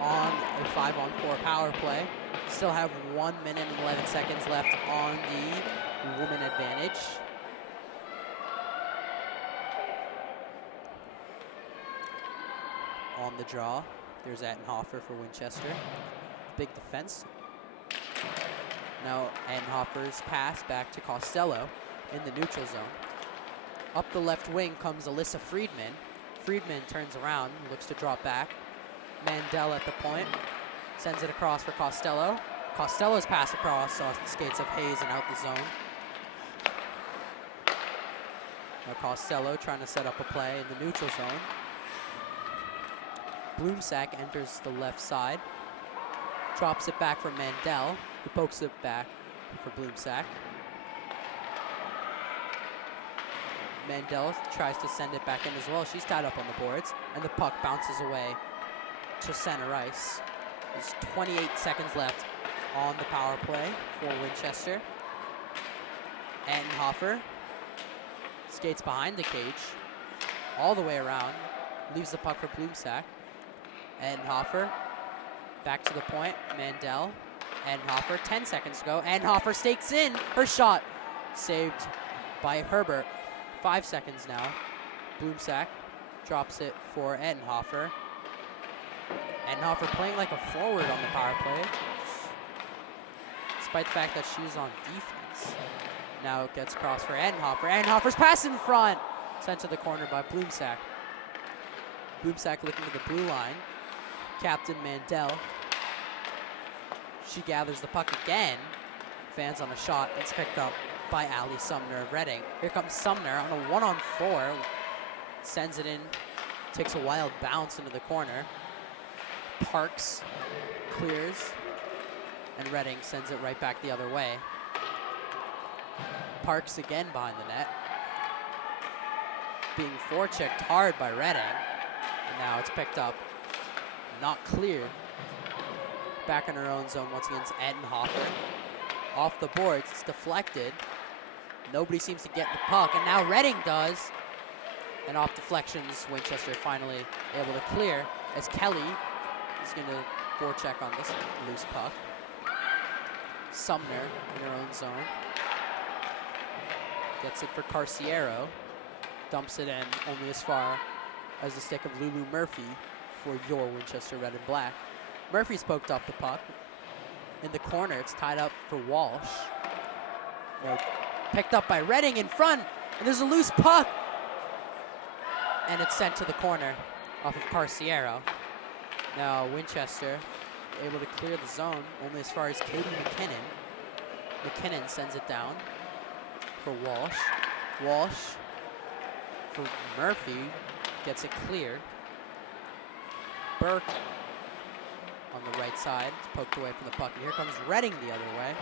on a 5-on-4 power play. Still have 1 minute and 11 seconds left on the woman advantage. On the draw, there's Attenhofer for Winchester. Big defense. Now Attenhofer's pass back to Costello in the neutral zone. Up the left wing comes Alyssa Friedman. Friedman turns around, looks to drop back. Mandel at the point, sends it across for Costello. Costello's pass across off the skates of Hayes and out the zone. Now Costello trying to set up a play in the neutral zone. Bloomsack enters the left side. Drops it back for Mandel, who pokes it back for Bloomsack. Mandel tries to send it back in as well. She's tied up on the boards, and the puck bounces away to center ice. There's 28 seconds left on the power play for Winchester. Attenhofer skates behind the cage, all the way around, leaves the puck for Bloomsack. Attenhofer back to the point, Mandel. Attenhofer, 10 seconds to go. Attenhofer stakes in her shot. Saved by Herbert. 5 seconds now. Bloomsack drops it for Attenhofer. Attenhofer playing like a forward on the power play, despite the fact that she's on defense. Now it gets across for Attenhofer. Attenhofer's pass in front. Sent to the corner by Bloomsack. Bloomsack looking to the blue line. Captain Mandel. She gathers the puck again. Fans on a shot. It's picked up by Allie Sumner of Reading. Here comes Sumner on a 1-on-4. Sends it in. Takes a wild bounce into the corner. Parks clears. And Reading sends it right back the other way. Parks again behind the net. Being forechecked hard by Reading. And now it's picked up. Not cleared. Back in her own zone once again, it's Attenhofer. Off the boards, it's deflected. Nobody seems to get the puck, and now Reading does. And off deflections, Winchester finally able to clear as Kelly is going to forecheck on this loose puck. Sumner in her own zone. Gets it for Carciero. Dumps it in only as far as the stick of Lulu Murphy for your Winchester Red and Black. Murphy's poked up the puck. In the corner, it's tied up for Walsh. No, picked up by Reading in front, and there's a loose puck. And it's sent to the corner off of Carciero. Now Winchester able to clear the zone only as far as Katie McKinnon. McKinnon sends it down for Walsh. Walsh for Murphy gets it clear. Burke on the right side, it's poked away from the puck, and here comes Reading the other way.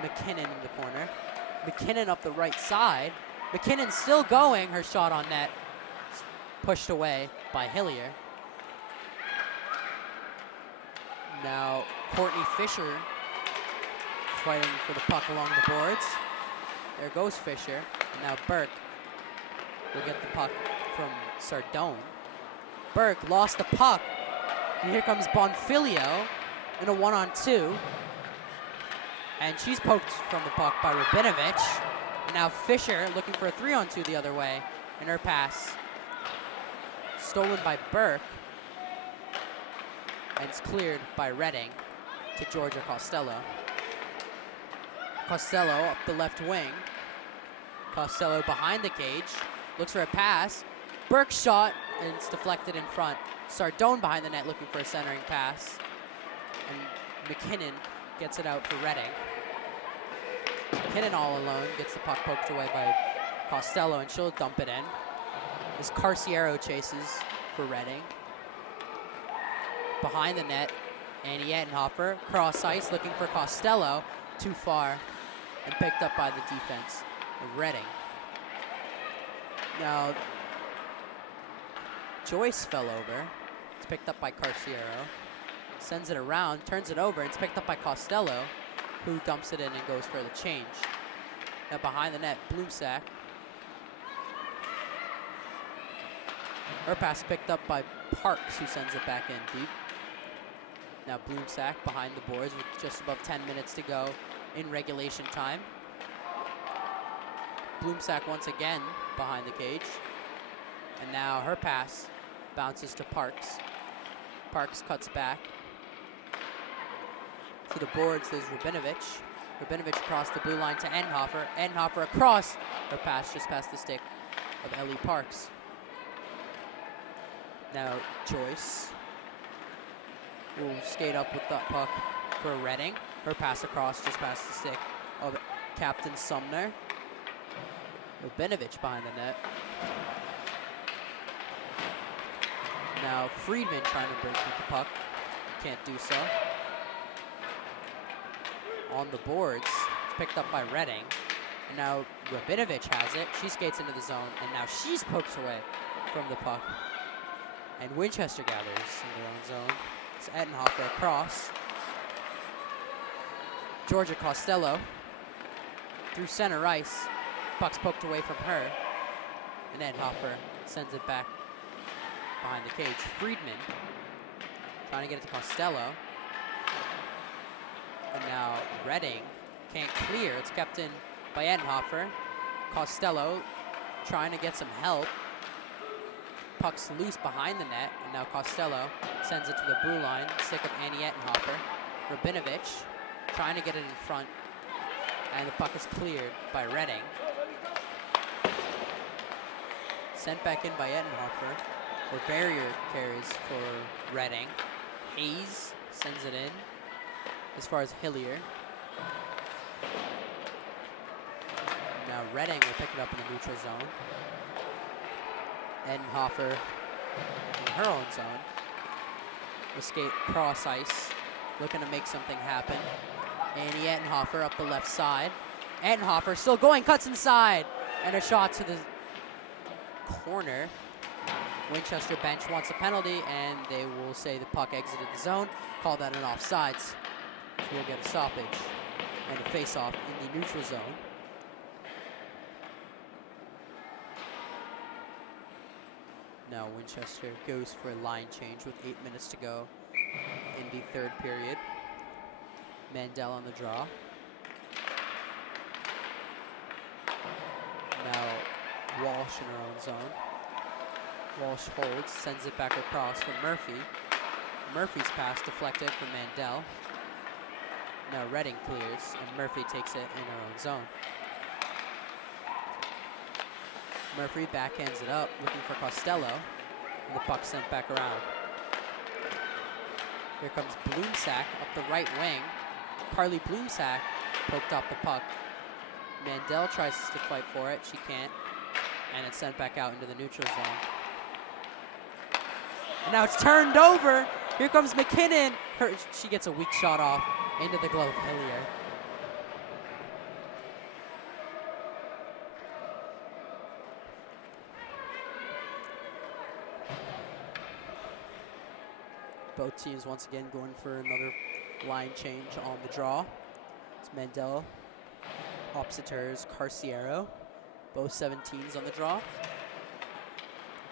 McKinnon in the corner. McKinnon up the right side. McKinnon still going, her shot on net. Pushed away by Hillier. Now Courtney Fisher fighting for the puck along the boards. There goes Fisher. And now Burke will get the puck from Sardone. Burke lost the puck. And here comes Bonfilio in a 1-on-2. And she's poked from the puck by Rabinovich. And now Fisher looking for a 3-on-2 the other way. And her pass stolen by Burke. And it's cleared by Reading to Georgia Costello. Costello up the left wing. Costello behind the cage. Looks for a pass. Burke's shot, and it's deflected in front. Sardone behind the net looking for a centering pass. And McKinnon gets it out for Reading. McKinnon all alone, gets the puck poked away by Costello, and she'll dump it in. As Carciero chases for Reading. Behind the net, Annie Ettenhofer, cross ice, looking for Costello, too far, and picked up by the defense of Reading. Now, Joyce fell over. It's picked up by Carciero. Sends it around, turns it over, and it's picked up by Costello, who dumps it in and goes for the change. Now behind the net, Bloomsack. Her pass picked up by Parks, who sends it back in deep. Now Bloomsack behind the boards with just above 10 minutes to go in regulation time. Bloomsack once again behind the cage. And now her pass bounces to Parks. Parks cuts back. To the boards, there's Rabinovich. Rabinovich across the blue line to Ettenhofer. Ettenhofer across. Her pass just past the stick of Ellie Parks. Now Joyce will skate up with that puck for Reading. Her pass across just past the stick of Captain Sumner. Rabinovich behind the net. Now Friedman trying to break with the puck. Can't do so. On the boards, it's picked up by Reading. And now Rabinovich has it. She skates into the zone, and now she's poked away from the puck. And Winchester gathers in their own zone. It's Ettenhofer across. Georgia Costello through center ice. Puck's poked away from her. And Ettenhofer sends it back behind the cage. Friedman trying to get it to Costello. And now Reading can't clear. It's kept in by Ettenhofer. Costello trying to get some help. Puck's loose behind the net, and now Costello sends it to the blue line, stick of Annie Ettenhofer. Rabinovich trying to get it in front, and the puck is cleared by Reading. Sent back in by Ettenhofer. The barrier carries for Reading. Hayes sends it in as far as Hillier. Now Reading will pick it up in the neutral zone. Ettenhofer in her own zone will skate cross ice, looking to make something happen. Annie Ettenhofer up the left side. Ettenhofer still going, cuts inside, and a shot to the corner. Winchester bench wants a penalty, and they will say the puck exited the zone. Call that an offsides. So we'll get a stoppage and a face-off in the neutral zone. Now Winchester goes for a line change with 8 minutes to go in the third period. Mandel on the draw. Now Walsh in her own zone. Walsh holds, sends it back across for Murphy. Murphy's pass deflected from Mandel. Now Reading clears, and Murphy takes it in her own zone. Murphy backhands it up, looking for Costello, and the puck sent back around. Here comes Bloomsack up the right wing. Carly Bloomsack poked off the puck. Mandel tries to fight for it, she can't, and it's sent back out into the neutral zone. And now it's turned over. Here comes McKinnon. She gets a weak shot off into the glove of Hillier. Both teams once again going for another line change on the draw. It's Mandel, opposite hers, Carciero. Both 17s on the draw.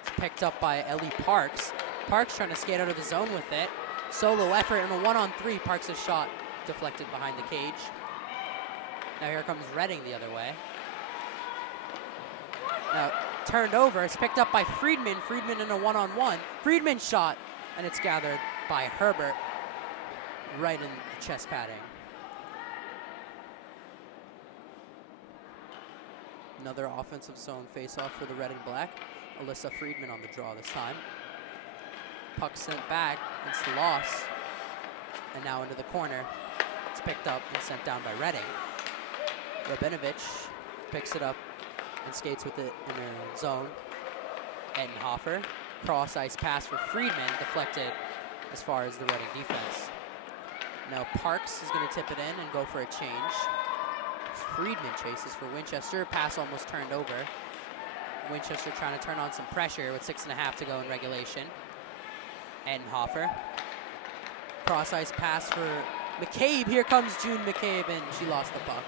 It's picked up by Ellie Parks. Parks trying to skate out of the zone with it. Solo effort and a 1-on-3. Parks' a shot deflected behind the cage. Now here comes Reading the other way. Now turned over. It's picked up by Friedman. Friedman in a 1-on-1. Friedman shot, and it's gathered by Herbert right in the chest padding. Another offensive zone face-off for the Red and Black. Alyssa Friedman on the draw this time. Puck sent back, it's lost, and now into the corner. It's picked up and sent down by Reading. Rabinovich picks it up and skates with it in their zone. Ettenhofer, cross ice pass for Friedman, deflected as far as the Reading defense. Now Parks is going to tip it in and go for a change. Friedman chases for Winchester, pass almost turned over. Winchester trying to turn on some pressure with 6.5 to go in regulation. Ettenhofer, cross ice pass for McCabe. Here comes June McCabe, and she lost the puck.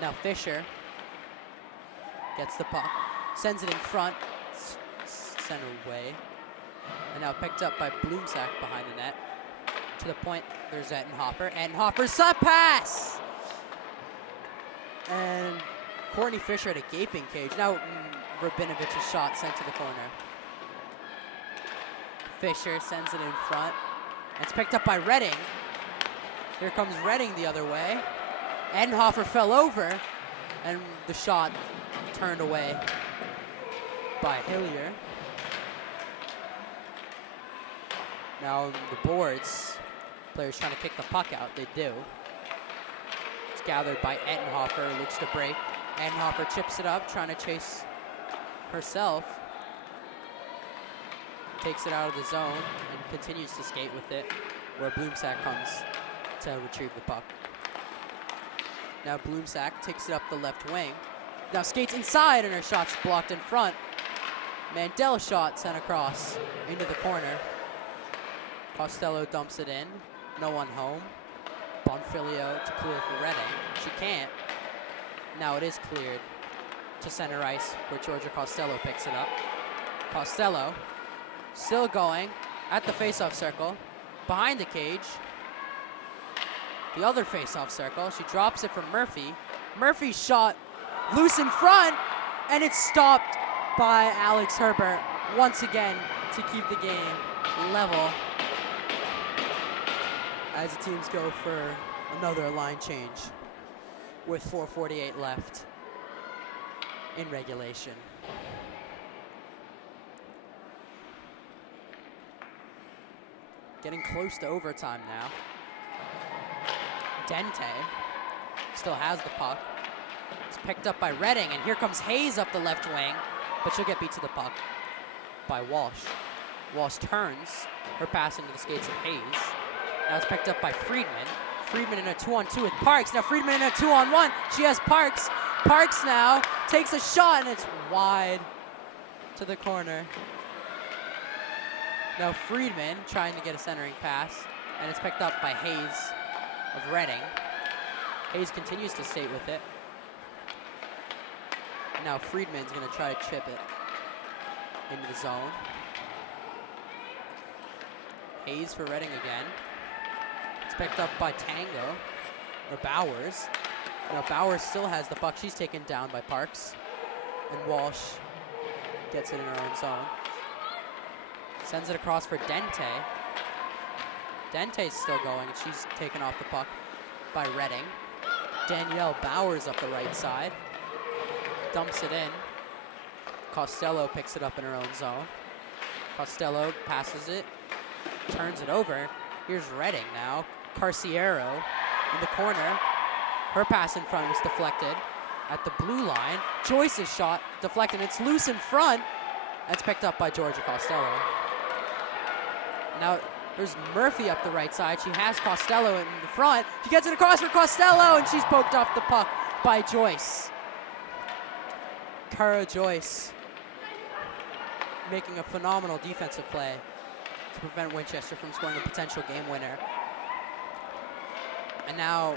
Now Fisher gets the puck, sends it in front, center away, and now picked up by Bloomsack behind the net. To the point, there's Ettenhofer. Ettenhofer's sub pass! And Courtney Fisher at a gaping cage. Now Rabinovich's shot sent to the corner. Fisher sends it in front. It's picked up by Reading. Here comes Reading the other way. Ettenhofer fell over, and the shot turned away by Hillier. Now the boards, players trying to kick the puck out, they do. It's gathered by Ettenhofer, looks to break. Ettenhofer chips it up, trying to chase herself. Takes it out of the zone and continues to skate with it, where Bloomsack comes to retrieve the puck. Now Bloomsack takes it up the left wing. Now skates inside, and her shot's blocked in front. Mandel's shot sent across into the corner. Costello dumps it in. No one home. Bonfilio to clear for Reading. She can't. Now it is cleared to center ice, where Georgia Costello picks it up. Costello still going at the faceoff circle, behind the cage. The other faceoff circle. She drops it from Murphy. Murphy's shot loose in front, and it's stopped by Alex Herbert once again to keep the game level as the teams go for another line change with 4:48 left in regulation. Getting close to overtime now. Dente still has the puck. It's picked up by Reading, and here comes Hayes up the left wing, but she'll get beat to the puck by Walsh. Walsh turns her pass into the skates of Hayes. Now it's picked up by Friedman. Friedman in a 2-on-2 with Parks. Now Friedman in a 2-on-1. She has Parks. Parks now takes a shot, and it's wide to the corner. Now Friedman trying to get a centering pass, and it's picked up by Hayes of Reading. Hayes continues to skate with it. Now Friedman's going to try to chip it into the zone. Hayes for Reading again. It's picked up by Tango, or Bowers. Now Bowers still has the puck. She's taken down by Parks. And Walsh gets it in her own zone. Sends it across for Dente. Dente's still going, and she's taken off the puck by Reading. Danielle Bowers up the right side. Dumps it in. Costello picks it up in her own zone. Costello passes it. Turns it over. Here's Reading now. Carciero in the corner. Her pass in front was deflected at the blue line. Joyce's shot deflected. It's loose in front. That's picked up by Georgia Costello. Now there's Murphy up the right side. She has Costello in the front. She gets it across for Costello, and she's poked off the puck by Joyce. Kara Joyce making a phenomenal defensive play to prevent Winchester from scoring a potential game winner. And now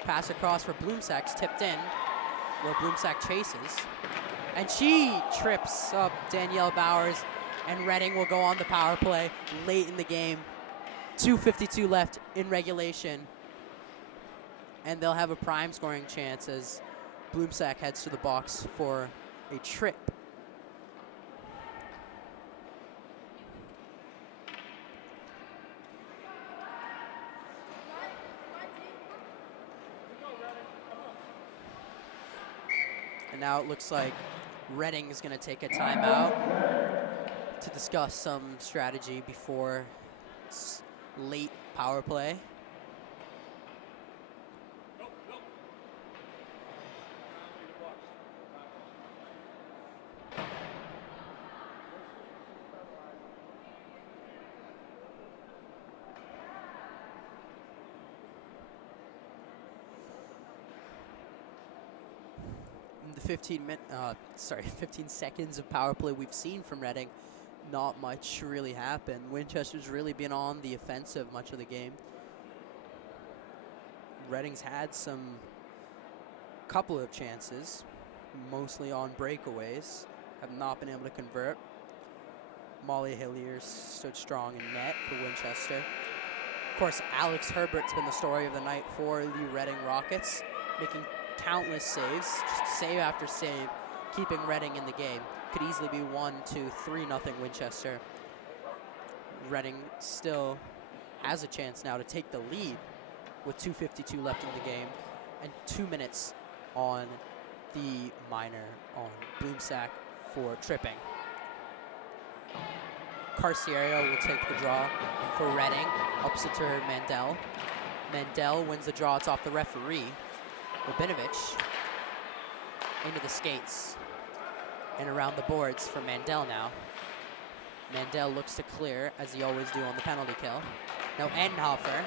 pass across for Bloomsack's tipped in, where Bloomsack chases. And she trips up Danielle Bowers, and Reading will go on the power play late in the game. 2:52 left in regulation. And they'll have a prime scoring chance as Bloomsack heads to the box for a trip. And now it looks like Reading is going to take a timeout to discuss some strategy before late power play. 15 seconds of power play we've seen from Reading, not much really happened. Winchester's really been on the offensive much of the game. Reading's had couple of chances, mostly on breakaways, have not been able to convert. Molly Hillier stood strong in net for Winchester. Of course, Alex Herbert's been the story of the night for the Reading Rockets, making countless saves, just save after save, keeping Reading in the game. Could easily be 1, 2, 3-0 Winchester. Reading still has a chance now to take the lead with 2:52 left in the game and 2 minutes on the minor on Bloomsack for tripping. Carciero will take the draw for Reading, ups it to Mandel. Mandel wins the draw, it's off the referee. Rabinovich into the skates and around the boards for Mandel now. Mandel looks to clear, as he always do on the penalty kill. Now Enhofer.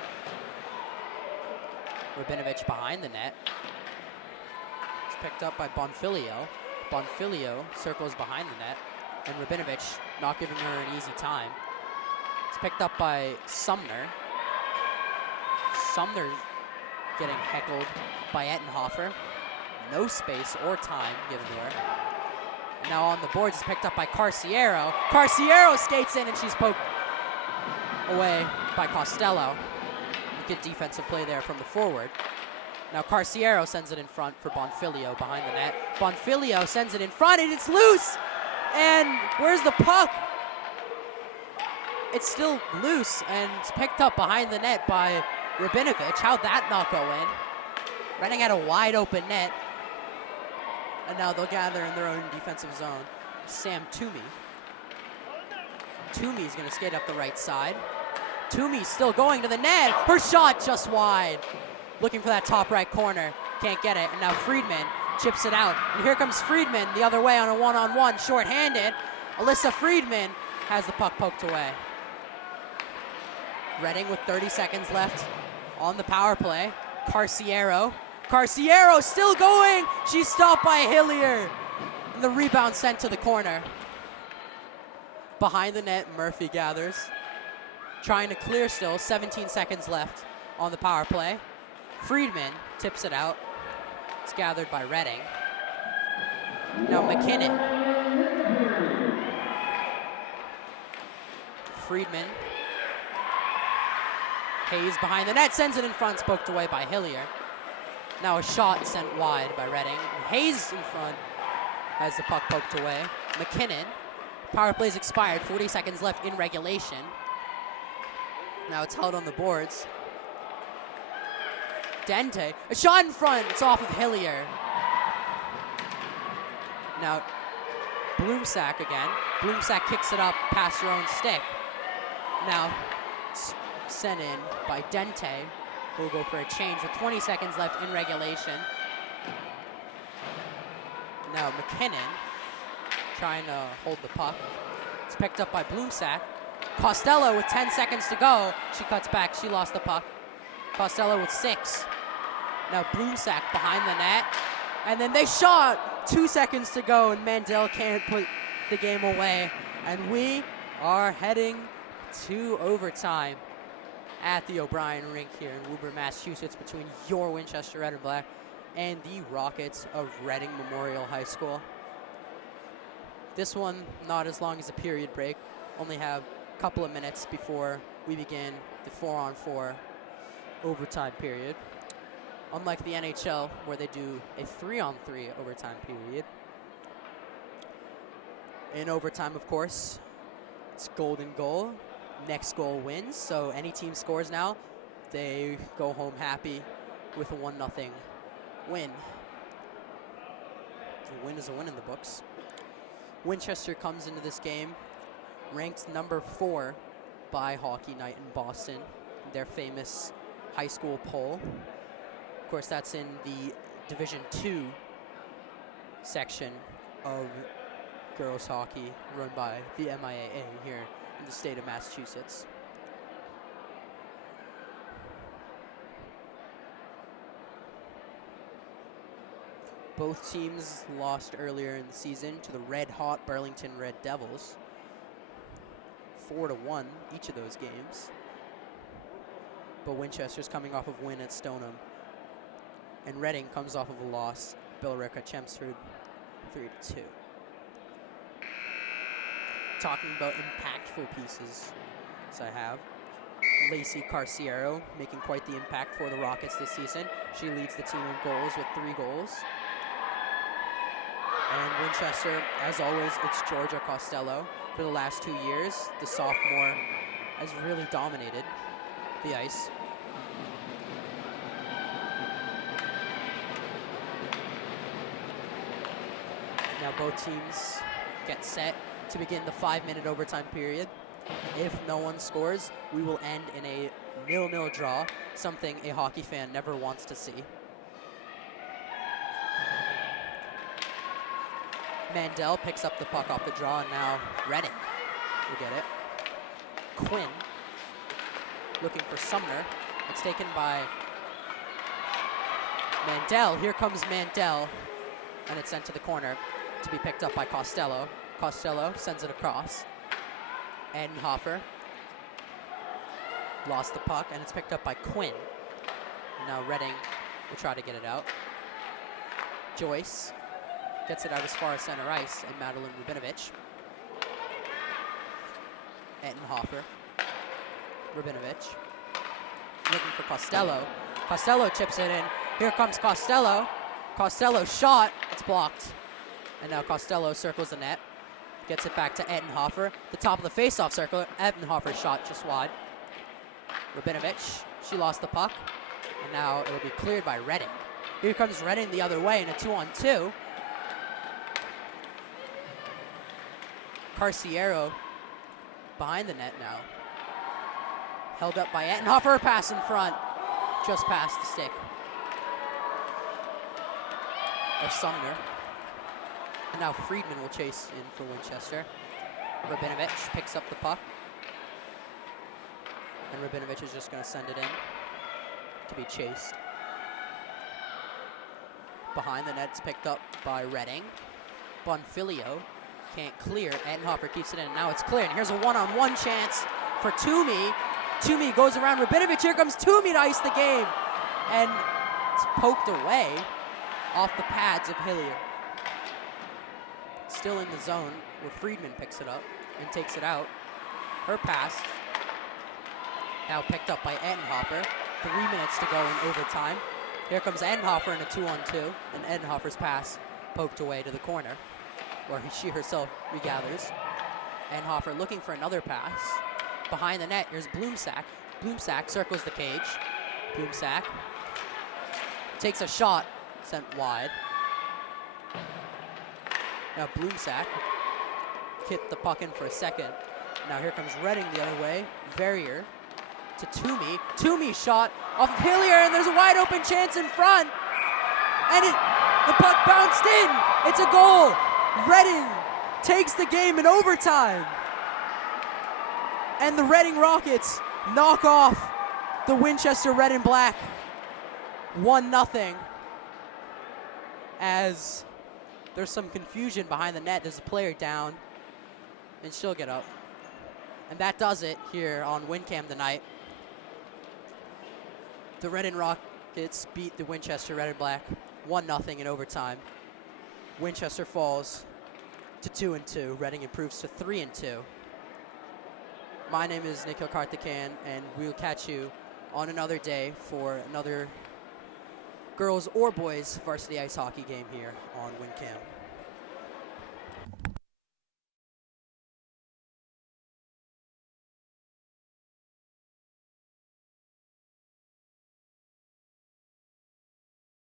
Rabinovich behind the net. It's picked up by Bonfilio. Bonfilio circles behind the net, and Rabinovich not giving her an easy time. It's picked up by Sumner. Sumner getting heckled by Ettenhofer. No space or time given to her. Now on the boards, it's picked up by Carciero. Carciero skates in, and she's poked away by Costello. Good defensive play there from the forward. Now Carciero sends it in front for Bonfilio behind the net. Bonfilio sends it in front, and it's loose! And where's the puck? It's still loose, and it's picked up behind the net by Rabinovich. How'd that not go in? Reading had a wide open net. And now they'll gather in their own defensive zone. Sam Toomey. Toomey's gonna skate up the right side. Toomey's still going to the net. Her shot just wide. Looking for that top right corner. Can't get it. And now Friedman chips it out. And here comes Friedman the other way on a one-on-one, short-handed. Alyssa Friedman has the puck poked away. Reading with 30 seconds left on the power play. Carciero. Carciero still going. She's stopped by Hillier. And the rebound sent to the corner. Behind the net, Murphy gathers. Trying to clear still, 17 seconds left on the power play. Friedman tips it out. It's gathered by Reading. Now McKinnon. Friedman. Hayes behind the net, sends it in front, poked away by Hillier. Now a shot sent wide by Reading. Hayes in front has the puck poked away. McKinnon. Power play's expired, 40 seconds left in regulation. Now it's held on the boards. Dente, a shot in front, it's off of Hillier. Now, Bloomsack again. Bloomsack kicks it up past her own stick. Now, it's sent in by Dente, who will go for a change with 20 seconds left in regulation. Now McKinnon trying to hold the puck. It's picked up by Bloomsack. Costello with 10 seconds to go. She cuts back, she lost the puck. Costello with 6. Now Bloomsack behind the net. And then they shot, 2 seconds to go, and Mandel can't put the game away. And we are heading to overtime at the O'Brien Rink here in Woburn, Massachusetts, between your Winchester Red and Black and the Rockets of Reading Memorial High School. This one, not as long as a period break. Only have a couple of minutes before we begin the 4-on-4 overtime period. Unlike the NHL, where they do a 3-on-3 overtime period. In overtime, of course, it's golden goal. Next goal wins, so any team scores now, they go home happy with a 1-0 win. A win is a win in the books. Winchester comes into this game ranked number 4 by Hockey Night in Boston, their famous high school poll. Of course, that's in the Division II section of girls hockey run by the MIAA here in the state of Massachusetts. Both teams lost earlier in the season to the red-hot Burlington Red Devils. 4-1 each of those games. But Winchester's coming off of a win at Stoneham. And Reading comes off of a loss. Billerica at Chelmsford 3-2. Talking about impactful pieces, so I have Lacey Carciero making quite the impact for the Rockets this season. She leads the team in goals with 3 goals. And Winchester, as always, it's Georgia Costello. For the last 2 years, the sophomore has really dominated the ice. Now both teams get set to begin the 5-minute overtime period. If no one scores, we will end in a 0-0 draw, something a hockey fan never wants to see. Mandel picks up the puck off the draw, and now Reading will get it. Quinn looking for Sumner. It's taken by Mandel. Here comes Mandel, and it's sent to the corner to be picked up by Costello. Costello sends it across. Edenhofer lost the puck, and it's picked up by Quinn. And now Reading will try to get it out. Joyce gets it out as far as center ice, and Madeline Rubinovich. Edenhofer. Rubinovich. Looking for Costello. Costello chips it in. Here comes Costello. Costello's shot. It's blocked. And now Costello circles the net. Gets it back to Edenhofer. The top of the face-off circle. Edenhofer's shot just wide. Rubinovich. She lost the puck. And now it'll be cleared by Reading. Here comes Reading the other way in a 2-on-2. Carciero behind the net now. Held up by Edenhofer. Pass in front. Just past the stick of Sumner. And now Friedman will chase in for Winchester. Rubinovich picks up the puck. And Rubinovich is just going to send it in to be chased. Behind the net, it's picked up by Reading. Bonfilio can't clear. Edenhofer keeps it in. Now it's clear. And here's a one-on-one chance for Toomey. Toomey goes around Rubinovich. Here comes Toomey to ice the game. And it's poked away off the pads of Hillier. Still in the zone where Friedman picks it up and takes it out. Her pass now picked up by Edenhofer. 3 minutes to go in overtime. Here comes Edenhofer in a 2-on-2, and Edenhofer's pass poked away to the corner, where she herself regathers. Edenhofer looking for another pass. Behind the net, here's Bloomsack. Bloomsack circles the cage. Bloomsack takes a shot, sent wide. Now Bloomsack hit the puck in for a second. Now here comes Reading the other way. Verrier to Toomey. Toomey shot off of Hillier, and there's a wide open chance in front. And the puck bounced in. It's a goal. Reading takes the game in overtime. And the Reading Rockets knock off the Winchester Red and Black 1-0. As there's some confusion behind the net. There's a player down, and she'll get up. And that does it here on WinCam tonight. The Red and Rockets beat the Winchester Red and Black 1-0 in overtime. Winchester falls to 2-2. Reading improves to 3-2. My name is Nikhil Karthikeyan, and we'll catch you on another day for another girls or boys varsity ice hockey game here on WinCam.